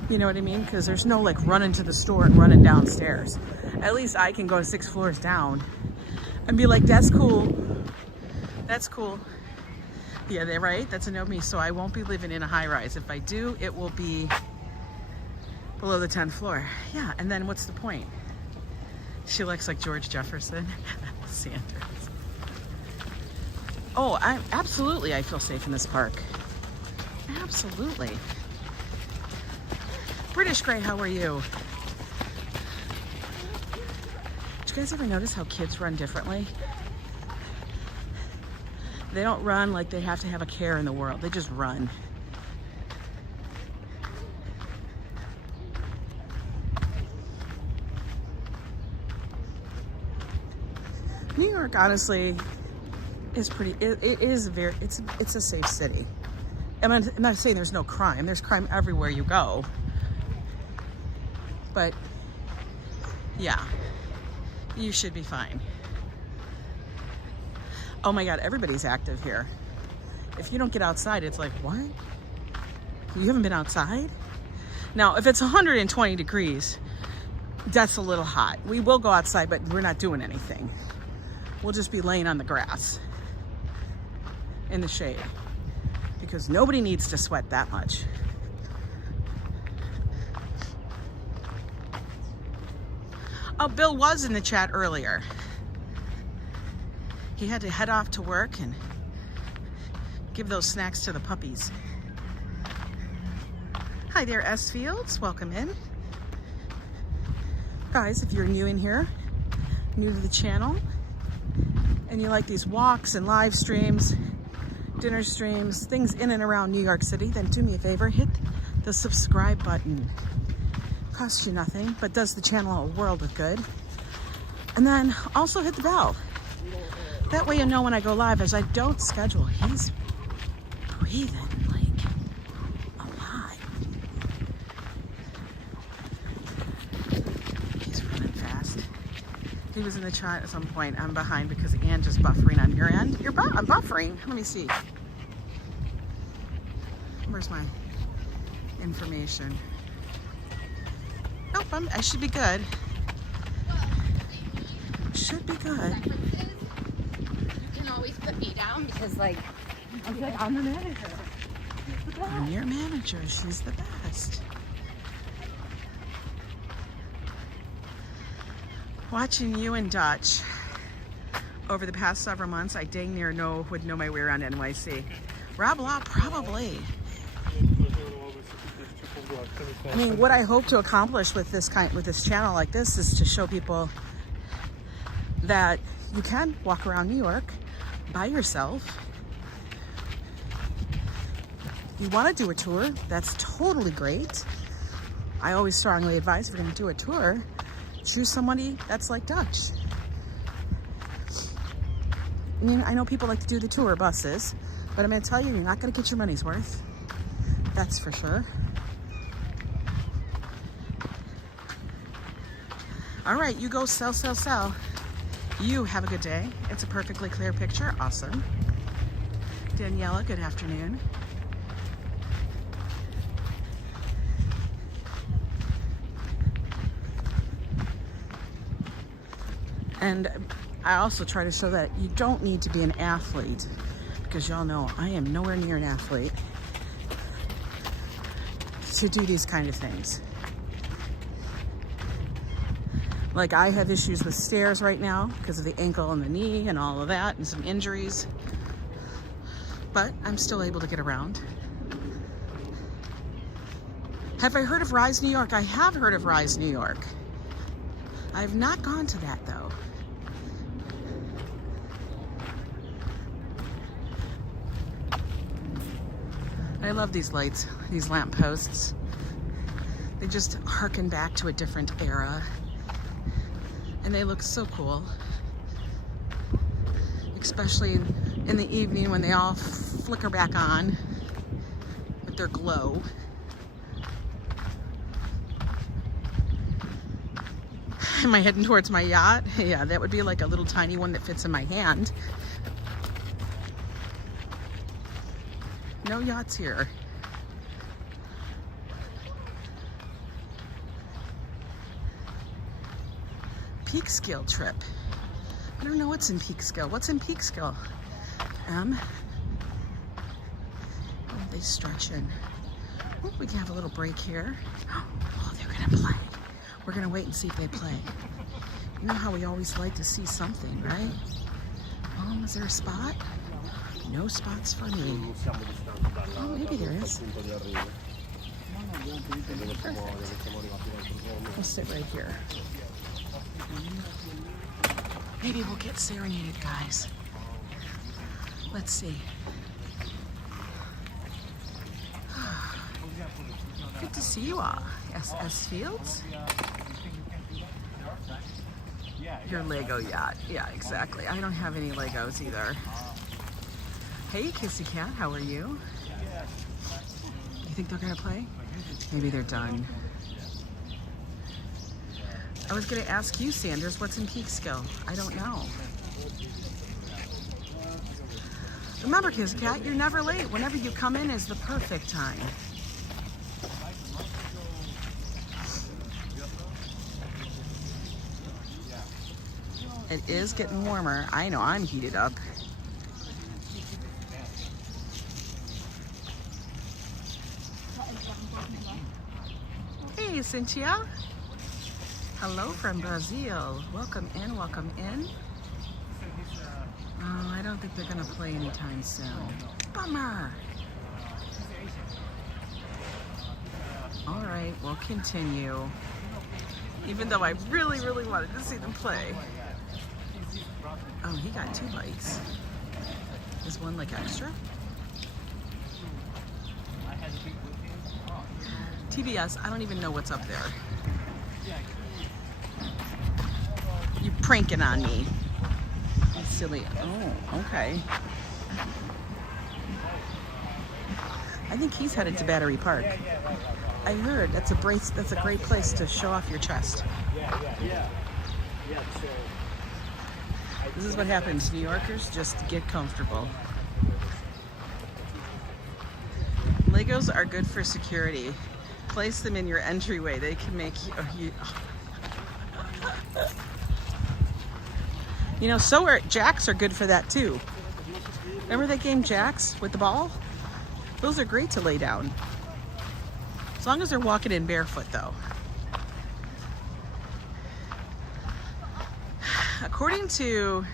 You know what I mean? Because there's no like running to the store and running downstairs. At least I can go 6 floors down and be like, that's cool. That's cool. Yeah, they're right. That's a no me. So I won't be living in a high rise. If I do, it will be below the 10th floor. Yeah, and then what's the point? She looks like George Jefferson. Sanders. Oh, absolutely I feel safe in this park. Absolutely. British Gray, how are you? Did you guys ever notice how kids run differently? They don't run like they have to have a care in the world. They just run. New York, honestly, is pretty, it's a safe city. I'm not saying there's no crime. There's crime everywhere you go. But yeah, you should be fine. Oh my God, everybody's active here. If you don't get outside, it's like, what? You haven't been outside? Now, if it's 120 degrees, that's a little hot. We will go outside, but we're not doing anything. We'll just be laying on the grass in the shade because nobody needs to sweat that much. Oh, Bill was in the chat earlier. He had to head off to work and give those snacks to the puppies. Hi there, S Fields. Welcome in. Guys, if you're new in here, new to the channel, and you like these walks and live streams, dinner streams, things in and around New York City, then do me a favor, hit the subscribe button. Costs you nothing, but does the channel a world of good. And then also hit the bell. That way you know when I go live, as I don't schedule. He's breathing like a lot. He's running fast. He was in the chat at some point. I'm behind because Ann just buffering on your end. I'm buffering. Let me see. Where's my information? Nope, I should be good. Should be good. You can always put me down because, like, I'm the manager. I'm your manager. She's the best. Watching you and Dutch over the past several months, I dang near would know my way around NYC. Rob Law, probably. I mean, what I hope to accomplish with this channel like this is to show people that you can walk around New York by yourself. You want to do a tour, that's totally great. I always strongly advise if you're going to do a tour, choose somebody that's like Dutch. I mean, I know people like to do the tour buses, but I'm going to tell you, you're not going to get your money's worth. That's for sure. All right, you go sell, sell, sell. You have a good day. It's a perfectly clear picture. Awesome. Daniela, good afternoon. And I also try to show that you don't need to be an athlete, because y'all know I am nowhere near an athlete to do these kind of things. Like, I have issues with stairs right now because of the ankle and the knee and all of that and some injuries. But I'm still able to get around. Have I heard of Rise New York? I have heard of Rise New York. I have not gone to that though. I love these lights, these lamp posts. They just harken back to a different era. And they look so cool, especially in the evening when they all flicker back on with their glow. Am I heading towards my yacht? Yeah, that would be like a little tiny one that fits in my hand. No yachts here. Peekskill trip. I don't know what's in Peekskill. What's in Peekskill? Oh, they stretching. Oh, we can have a little break here. Oh, they're gonna play. We're gonna wait and see if they play. You know how we always like to see something, right? Is there a spot? No spots for me. Oh, maybe there is. Perfect. We'll sit right here. Maybe we'll get serenaded, guys. Let's see. Good to see you all. SS Fields? Your Lego yacht. Yeah, exactly. I don't have any Legos either. Hey, Kissy Cat, how are you? You think they're gonna play? Maybe they're done. I was gonna ask you, Sanders, what's in Peekskill? I don't know. Remember, Kissy Cat, you're never late. Whenever you come in is the perfect time. It is getting warmer. I know I'm heated up. Hey, Cynthia. Hello from Brazil. Welcome in, welcome in. Oh, I don't think they're gonna play anytime soon. Bummer. All right, we'll continue. Even though I really, really wanted to see them play. Oh, he got 2 bites. Is one like extra? TBS, I don't even know what's up there. You pranking on me. You silly. Oh, okay. I think he's headed to Battery Park. I heard that's a great place to show off your chest. This is what happens. New Yorkers just get comfortable. Legos are good for security. Place them in your entryway. They can make you. You know, so are jacks are good for that too. Remember that game Jacks with the ball? Those are great to lay down. As long as they're walking in barefoot though. According to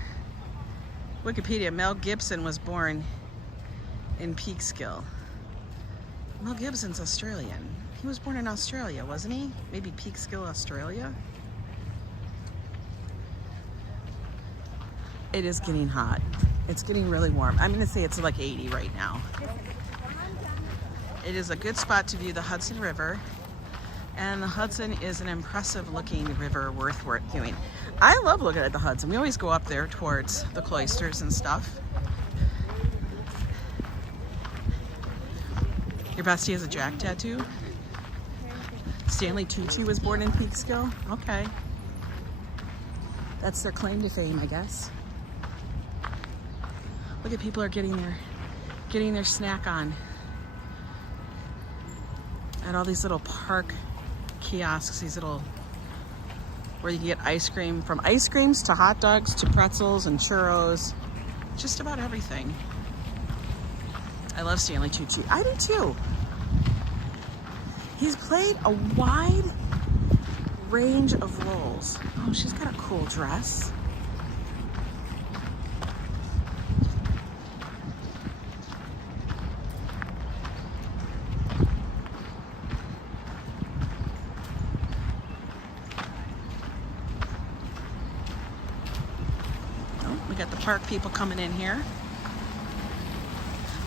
Wikipedia, Mel Gibson was born in Peekskill. Mel Gibson's Australian. He was born in Australia, wasn't he? Maybe Peekskill, Australia? It is getting hot. It's getting really warm. I'm gonna say it's like 80 right now. It is a good spot to view the Hudson River. And the Hudson is an impressive looking river worth viewing. I love looking at the Hudson. We always go up there towards the cloisters and stuff. Your bestie has a Jack tattoo? Stanley Tucci was born in Peekskill? Okay. That's their claim to fame, I guess. Look at people are getting their snack on at all these little park kiosks, these little, where you can get ice cream, from ice creams to hot dogs to pretzels and churros, just about everything. I love Stanley Tucci. I do too. He's played a wide range of roles. Oh, she's got a cool dress. We got the park people coming in here.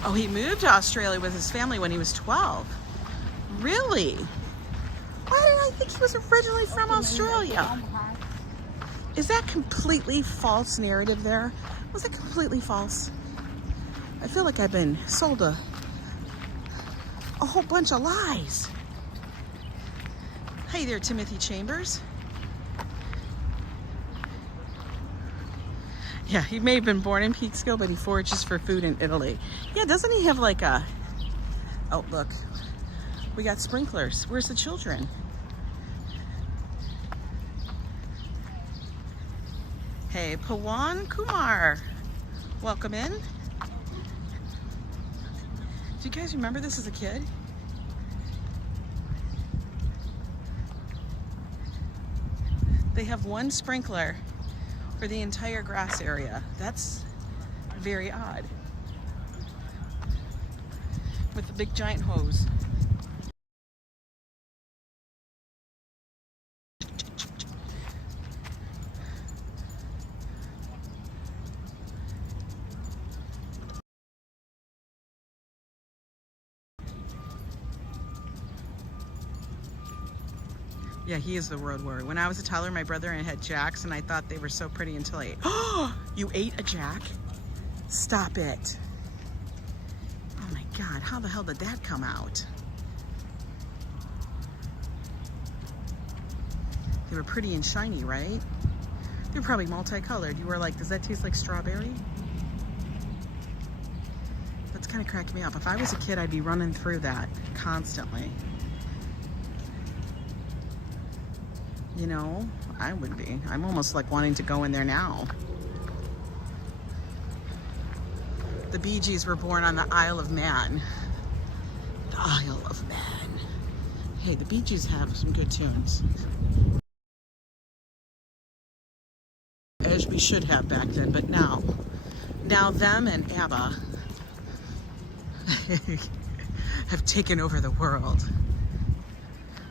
Oh, he moved to Australia with his family when he was 12. Really? Why did I think he was originally from Australia? Is that completely false narrative there? Was it completely false? I feel like I've been sold a whole bunch of lies. Hey there, Timothy Chambers. Yeah, he may have been born in Peekskill, but he forages for food in Italy. Yeah, doesn't he have like a... Oh, look. We got sprinklers. Where's the children? Hey, Pawan Kumar. Welcome in. Do you guys remember this as a kid? They have one sprinkler for the entire grass area. That's very odd. With the big giant hose. Yeah, he is the world warrior. When I was a toddler, my brother and I had jacks, and I thought they were so pretty until I ate. Oh, you ate a jack? Stop it. Oh my God, how the hell did that come out? They were pretty and shiny, right? They were probably multicolored. You were like, does that taste like strawberry? That's kind of cracked me up. If I was a kid, I'd be running through that constantly. You know, I would be. I'm almost like wanting to go in there now. The Bee Gees were born on the Isle of Man. The Isle of Man. Hey, the Bee Gees have some good tunes. As we should have back then, but now them and ABBA have taken over the world.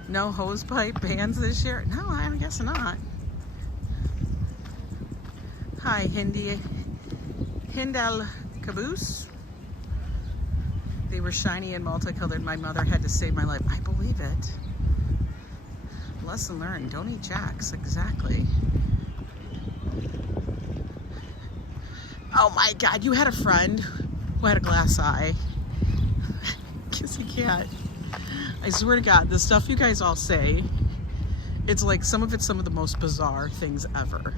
No hosepipe bands this year? No, I guess not. Hi, Hindal Caboose. They were shiny and multicolored. My mother had to save my life. I believe it. Lesson learned. Don't eat jacks. Exactly. Oh my God. You had a friend who had a glass eye. Kissy cat. I swear to God, the stuff you guys all say, it's like some of the most bizarre things ever.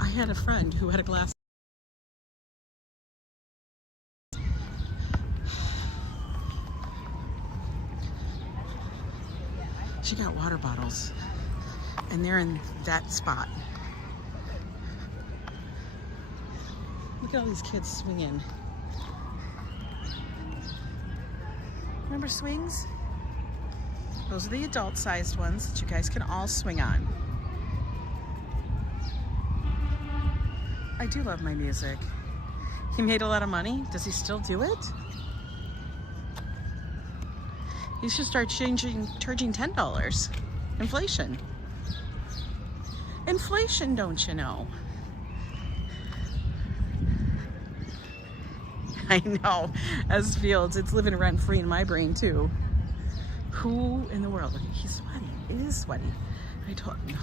I had a friend who had a glass. She got water bottles, and they're in that spot. Look at all these kids swinging. Remember swings? Those are the adult-sized ones that you guys can all swing on. I do love my music. He made a lot of money. Does he still do it? He should start charging $10. Inflation. Inflation, don't you know? I know. As Fields, it's living rent-free in my brain too. Who in the world? He's sweaty. It is sweaty. I told him. No.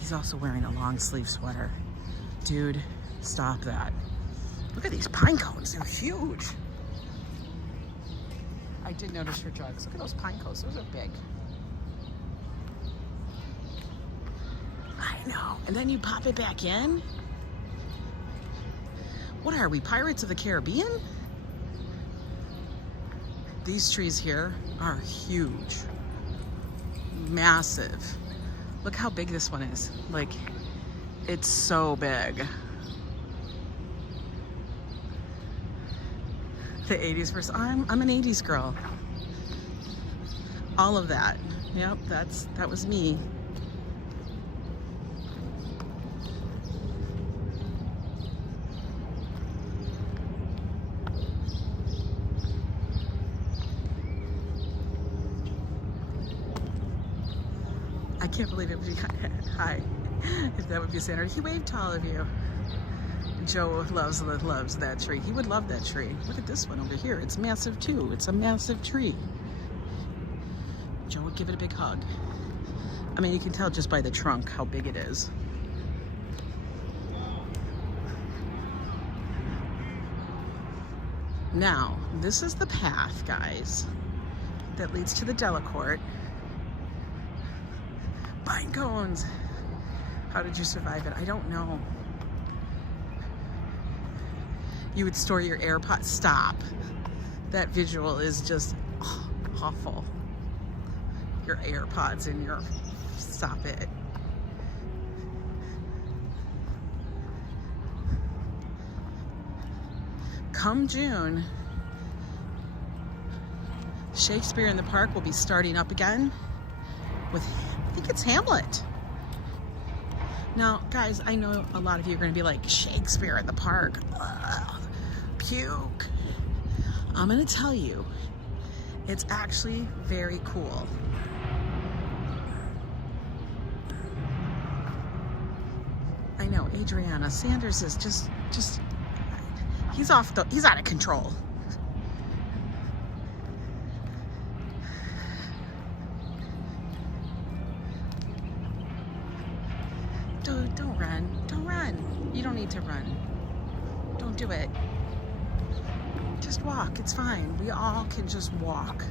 He's also wearing a long sleeve sweater. Dude, stop that. Look at these pine cones. They're huge. I did notice her drugs. Look at those pine cones. Those are big. I know. And then you pop it back in? What are we, Pirates of the Caribbean? These trees here are huge. Massive. Look how big this one is. Like, it's so big. The 80s versus, I'm an 80s girl. All of that. Yep, that was me. I can't believe it would be, hi, if that would be Sandra. He waved to all of you. Joe loves that tree. He would love that tree. Look at this one over here. It's massive too. It's a massive tree. Joe would give it a big hug. I mean, you can tell just by the trunk how big it is. Now, this is the path, guys, that leads to the Delacorte. Pine cones. How did you survive it? I don't know. You would store your AirPods. Stop. That visual is just awful. Your AirPods in your... Stop it. Come June, Shakespeare in the Park will be starting up again with, I think it's Hamlet. Now, guys, I know a lot of you are going to be like, Shakespeare in the Park. Ugh, puke. I'm going to tell you, it's actually very cool. I know, Adriana Sanders is just he's out of control. Don't run. Don't run. You don't need to run. Don't do it. Just walk. It's fine. We all can just walk.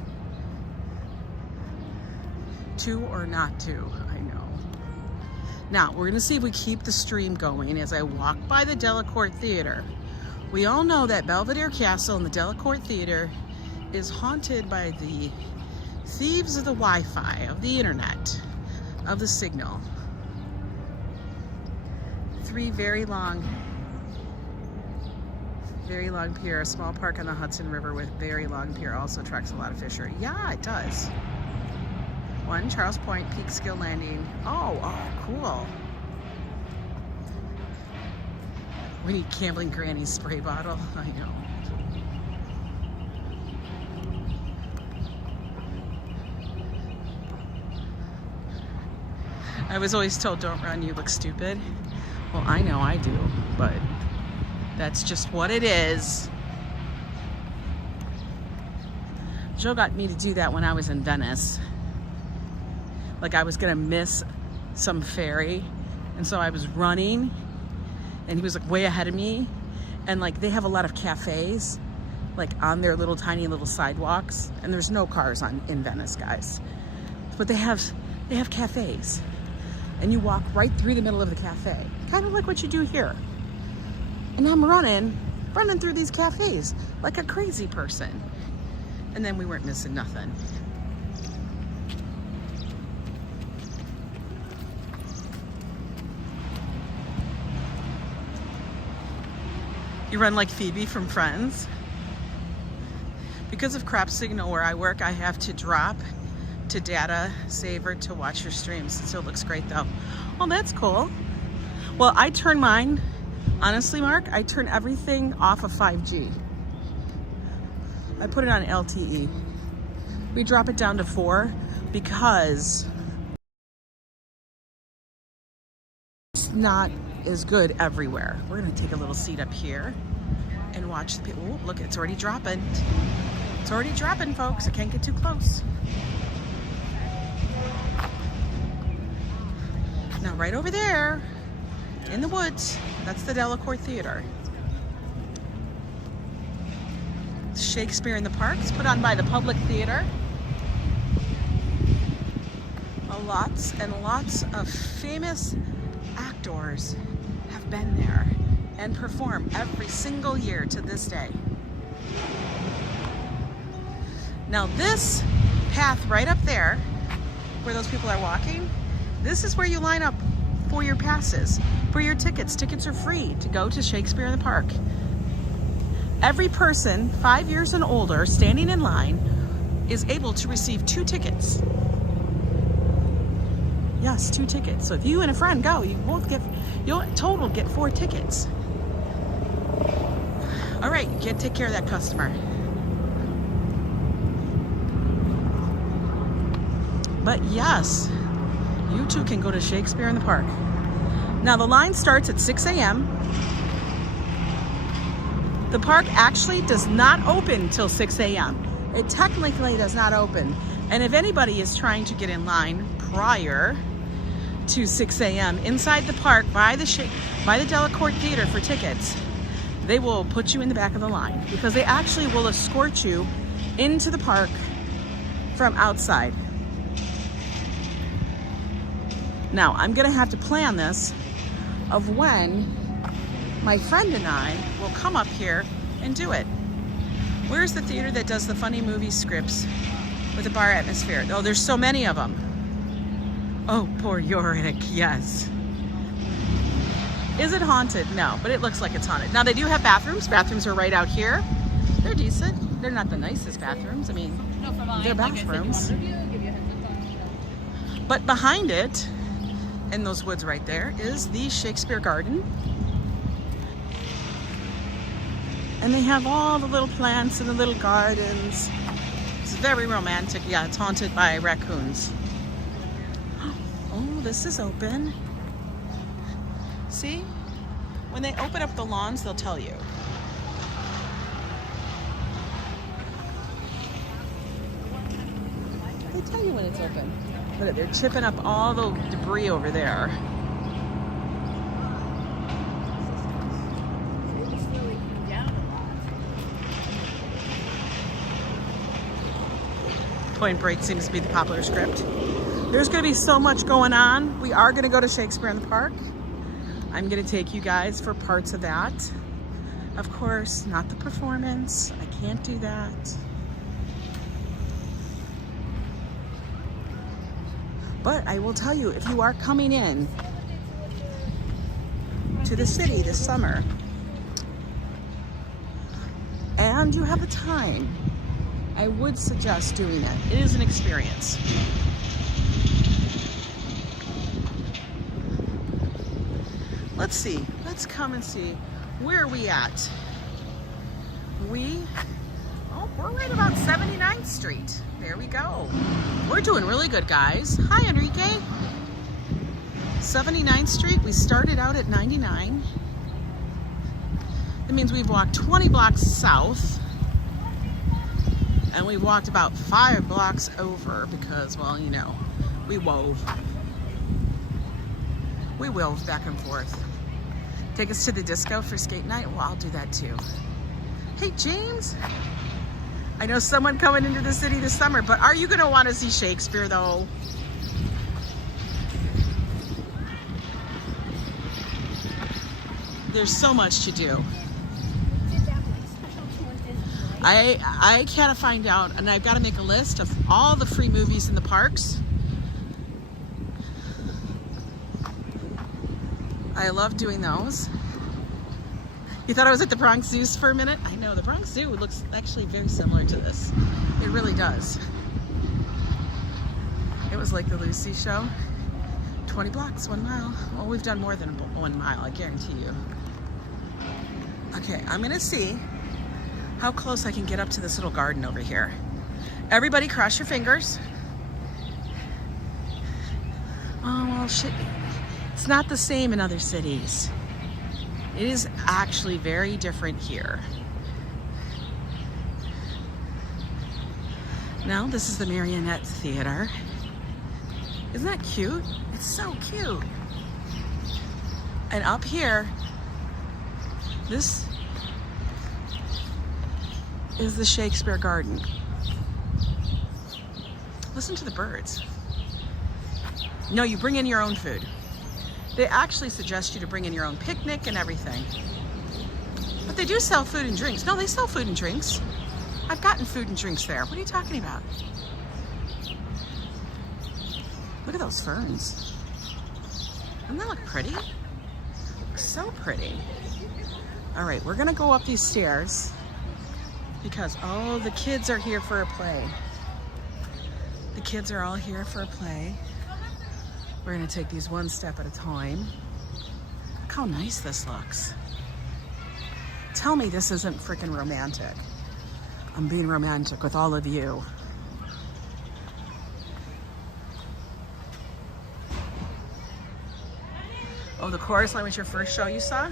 To or not to, I know. Now, we're gonna see if we keep the stream going as I walk by the Delacorte Theater. We all know that Belvedere Castle and the Delacorte Theater is haunted by the thieves of the Wi-Fi, of the internet, of the signal. 3 very long pier, a small park on the Hudson River with very long pier also attracts a lot of fisher. Yeah, it does. 1, Charles Point, Peekskill Landing. Oh, cool. We need Campbell Granny's spray bottle. I know. I was always told, don't run, you look stupid. Well, I know I do, but that's just what it is. Joe got me to do that when I was in Venice. Like I was gonna miss some ferry, and so I was running, and he was like way ahead of me. And like they have a lot of cafes, like on their little tiny little sidewalks, and there's no cars in Venice, guys. But they have cafes, and you walk right through the middle of the cafe, kind of like what you do here. And I'm running through these cafes like a crazy person. And then we weren't missing nothing. You run like Phoebe from Friends. Because of crap signal where I work, I have to drop to data saver to watch your streams. It still looks great though. Well, that's cool. Well, I turn mine, honestly, Mark, I turn everything off of 5G. I put it on LTE. We drop it down to 4 because it's not as good everywhere. We're gonna take a little seat up here and watch the people. Oh, look, it's already dropping. It's already dropping, folks. I can't get too close. Now, right over there in the woods, that's the Delacorte Theater. Shakespeare in the Park. It's put on by the Public Theater. Lots and lots of famous actors have been there and perform every single year to this day. Now this path right up there, where those people are walking, this is where you line up for your passes, for your tickets. Tickets are free to go to Shakespeare in the Park. Every person 5 years and older standing in line is able to receive 2 tickets. Yes, 2 tickets. So if you and a friend go, you'll total get 4 tickets. All right, you can't take care of that customer. But yes, you too can go to Shakespeare in the Park. Now the line starts at 6 a.m. The park actually does not open till 6 a.m. It technically does not open. And if anybody is trying to get in line prior to 6 a.m. inside the park by the Delacorte Theater for tickets, they will put you in the back of the line because they actually will escort you into the park from outside. Now, I'm gonna have to plan this of when my friend and I will come up here and do it. Where's the theater that does the funny movie scripts with a bar atmosphere? Oh, there's so many of them. Oh, poor Yorick, yes. Is it haunted? No, but it looks like it's haunted. Now they do have bathrooms. Bathrooms are right out here. They're decent. They're not the nicest bathrooms. I mean, they're bathrooms. But behind it, in those woods right there, is the Shakespeare Garden. And they have all the little plants and the little gardens. It's very romantic. Yeah, it's haunted by raccoons. Oh, this is open. See? When they open up the lawns, they'll tell you. They tell you when it's open. Look, they're chipping up all the debris over there. Point Break seems to be the popular script. There's going to be so much going on. We are going to go to Shakespeare in the Park. I'm going to take you guys for parts of that. Of course, not the performance. I can't do that. But I will tell you, if you are coming in to the city this summer and you have the time, I would suggest doing it. It is an experience. Let's see. Let's come and see. Where are we at? We're right about 79th Street. There we go. We're doing really good, guys. Hi, Enrique. 79th Street. We started out at 99. That means we've walked 20 blocks south. And we walked about 5 blocks over because, well, you know, we wove. We wove back and forth. Take us to the disco for skate night? Well, I'll do that too. Hey, James. I know someone coming into the city this summer, but are you going to want to see Shakespeare, though? There's so much to do. I gotta find out, and I've got to make a list of all the free movies in the parks. I love doing those. You thought I was at the Bronx Zoo for a minute? I know, the Bronx Zoo looks actually very similar to this. It really does. It was like the Lucy show. 20 blocks, 1 mile. Well, we've done more than 1 mile, I guarantee you. Okay, I'm gonna see how close I can get up to this little garden over here. Everybody cross your fingers. Oh, well, shit. It's not the same in other cities. It is actually very different here. Now, this is the Marionette Theater. Isn't that cute? It's so cute. And up here, this is the Shakespeare Garden. Listen to the birds. No, you bring in your own food. They actually suggest you to bring in your own picnic and everything. But they do sell food and drinks. No, they sell food and drinks. I've gotten food and drinks there. What are you talking about? Look at those ferns. Doesn't that look pretty? So pretty. All right, we're gonna go up these stairs because, oh, the kids are here for a play. The kids are all here for a play. We're gonna take these one step at a time. Look how nice this looks. Tell me this isn't freaking romantic. I'm being romantic with all of you. Oh, the chorus line was your first show you saw?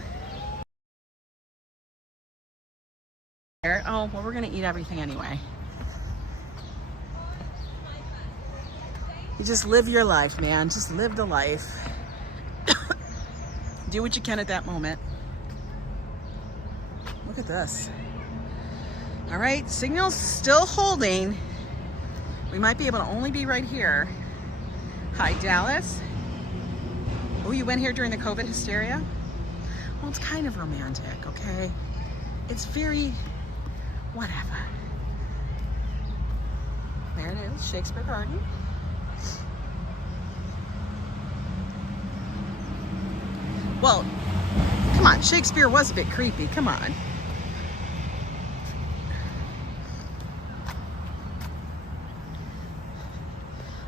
Oh, well, we're gonna eat everything anyway. You just live your life, man. Just live the life. Do what you can at that moment. Look at this. All right, signal's still holding. We might be able to only be right here. Hi, Dallas. Oh, you went here during the COVID hysteria? Well, it's kind of romantic, okay? It's very, whatever. There it is, Shakespeare Garden. Well, come on, Shakespeare was a bit creepy, come on.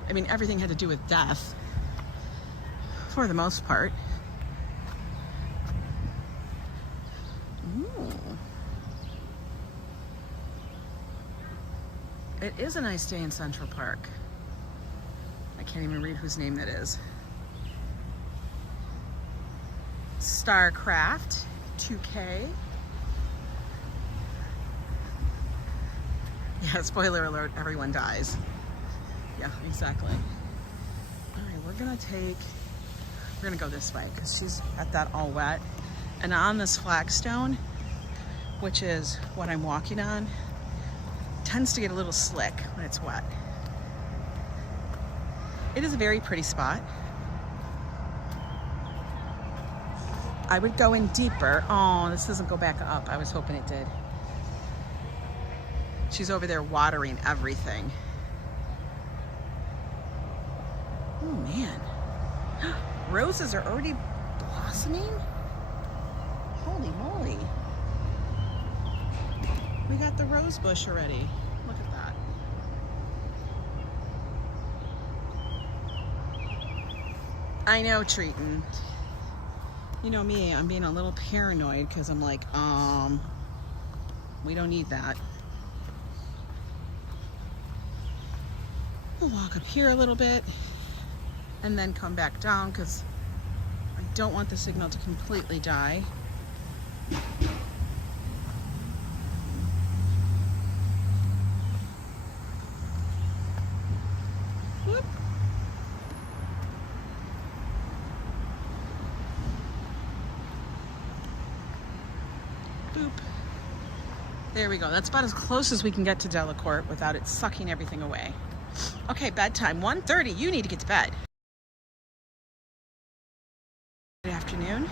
I mean, everything had to do with death, for the most part. Ooh. It is a nice day in Central Park. I can't even read whose name that is. StarCraft 2K. Yeah, spoiler alert, everyone dies. Yeah, exactly. All right, we're gonna go this way because she's at that all wet. And on this flagstone, which is what I'm walking on, tends to get a little slick when it's wet. It is a very pretty spot. I would go in deeper. Oh, this doesn't go back up. I was hoping it did. She's over there watering everything. Oh man. Roses are already blossoming? Holy moly. We got the rose bush already. Look at that. I know, Treaton. You know me, I'm being a little paranoid because I'm like, we don't need that. We'll walk up here a little bit and then come back down because I don't want the signal to completely die. There we go. That's about as close as we can get to Delacorte without it sucking everything away. Okay, bedtime, 1:30. You need to get to bed. Good afternoon.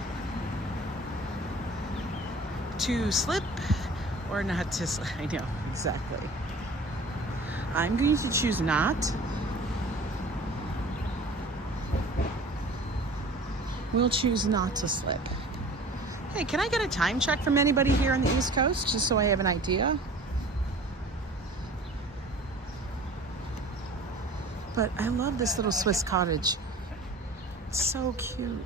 To slip or not to slip. I know, exactly. I'm going to choose not. We'll choose not to slip. Hey, can I get a time check from anybody here on the East Coast, just so I have an idea? But I love this little Swiss cottage. It's so cute.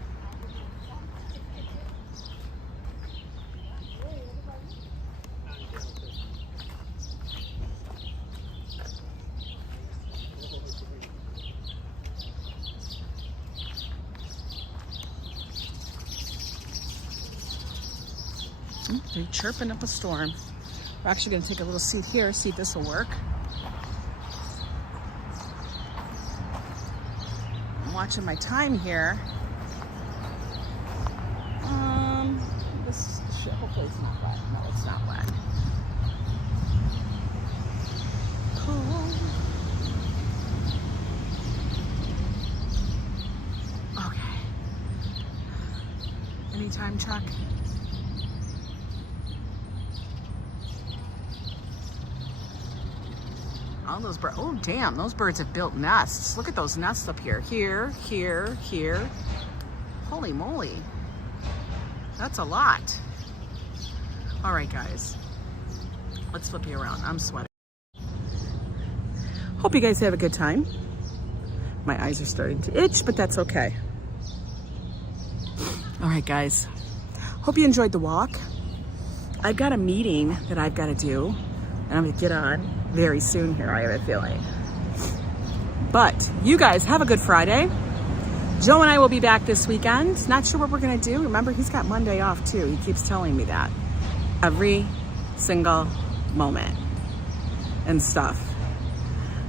They're chirping up a storm. We're actually going to take a little seat here, see if this will work. I'm watching my time here. This shit, hopefully it's not wet. No, it's not wet. Cool. Okay. Any time check? All those birds. Oh, damn, those birds have built nests. Look at those nests up here. Here, here, here. Holy moly. That's a lot. All right, guys. Let's flip you around. I'm sweating. Hope you guys have a good time. My eyes are starting to itch, but that's okay. All right, guys. Hope you enjoyed the walk. I've got a meeting that I've got to do, and I'm going to get on very soon here, I have a feeling. But you guys have a good Friday. Joe and I will be back this weekend. Not sure what we're gonna do. Remember, he's got Monday off too. He keeps telling me that every single moment and stuff.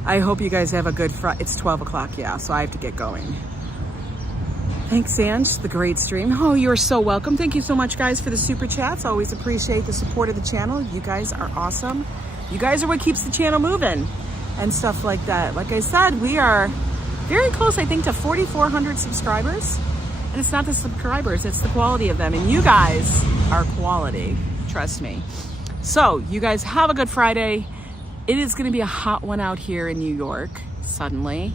I hope you guys have a good Friday. It's 12 o'clock, yeah, so I have to get going. Thanks, Ange, the great stream. Oh, you're so welcome. Thank you so much, guys, for the super chats. Always appreciate the support of the channel. You guys are awesome. You guys are what keeps the channel moving and stuff like that. Like I said, we are very close, I think, to 4,400 subscribers. And it's not the subscribers, it's the quality of them. And you guys are quality, trust me. So you guys have a good Friday. It is gonna be a hot one out here in New York, suddenly.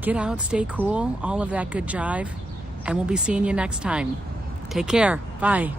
Get out, stay cool, all of that good jive. And we'll be seeing you next time. Take care, bye.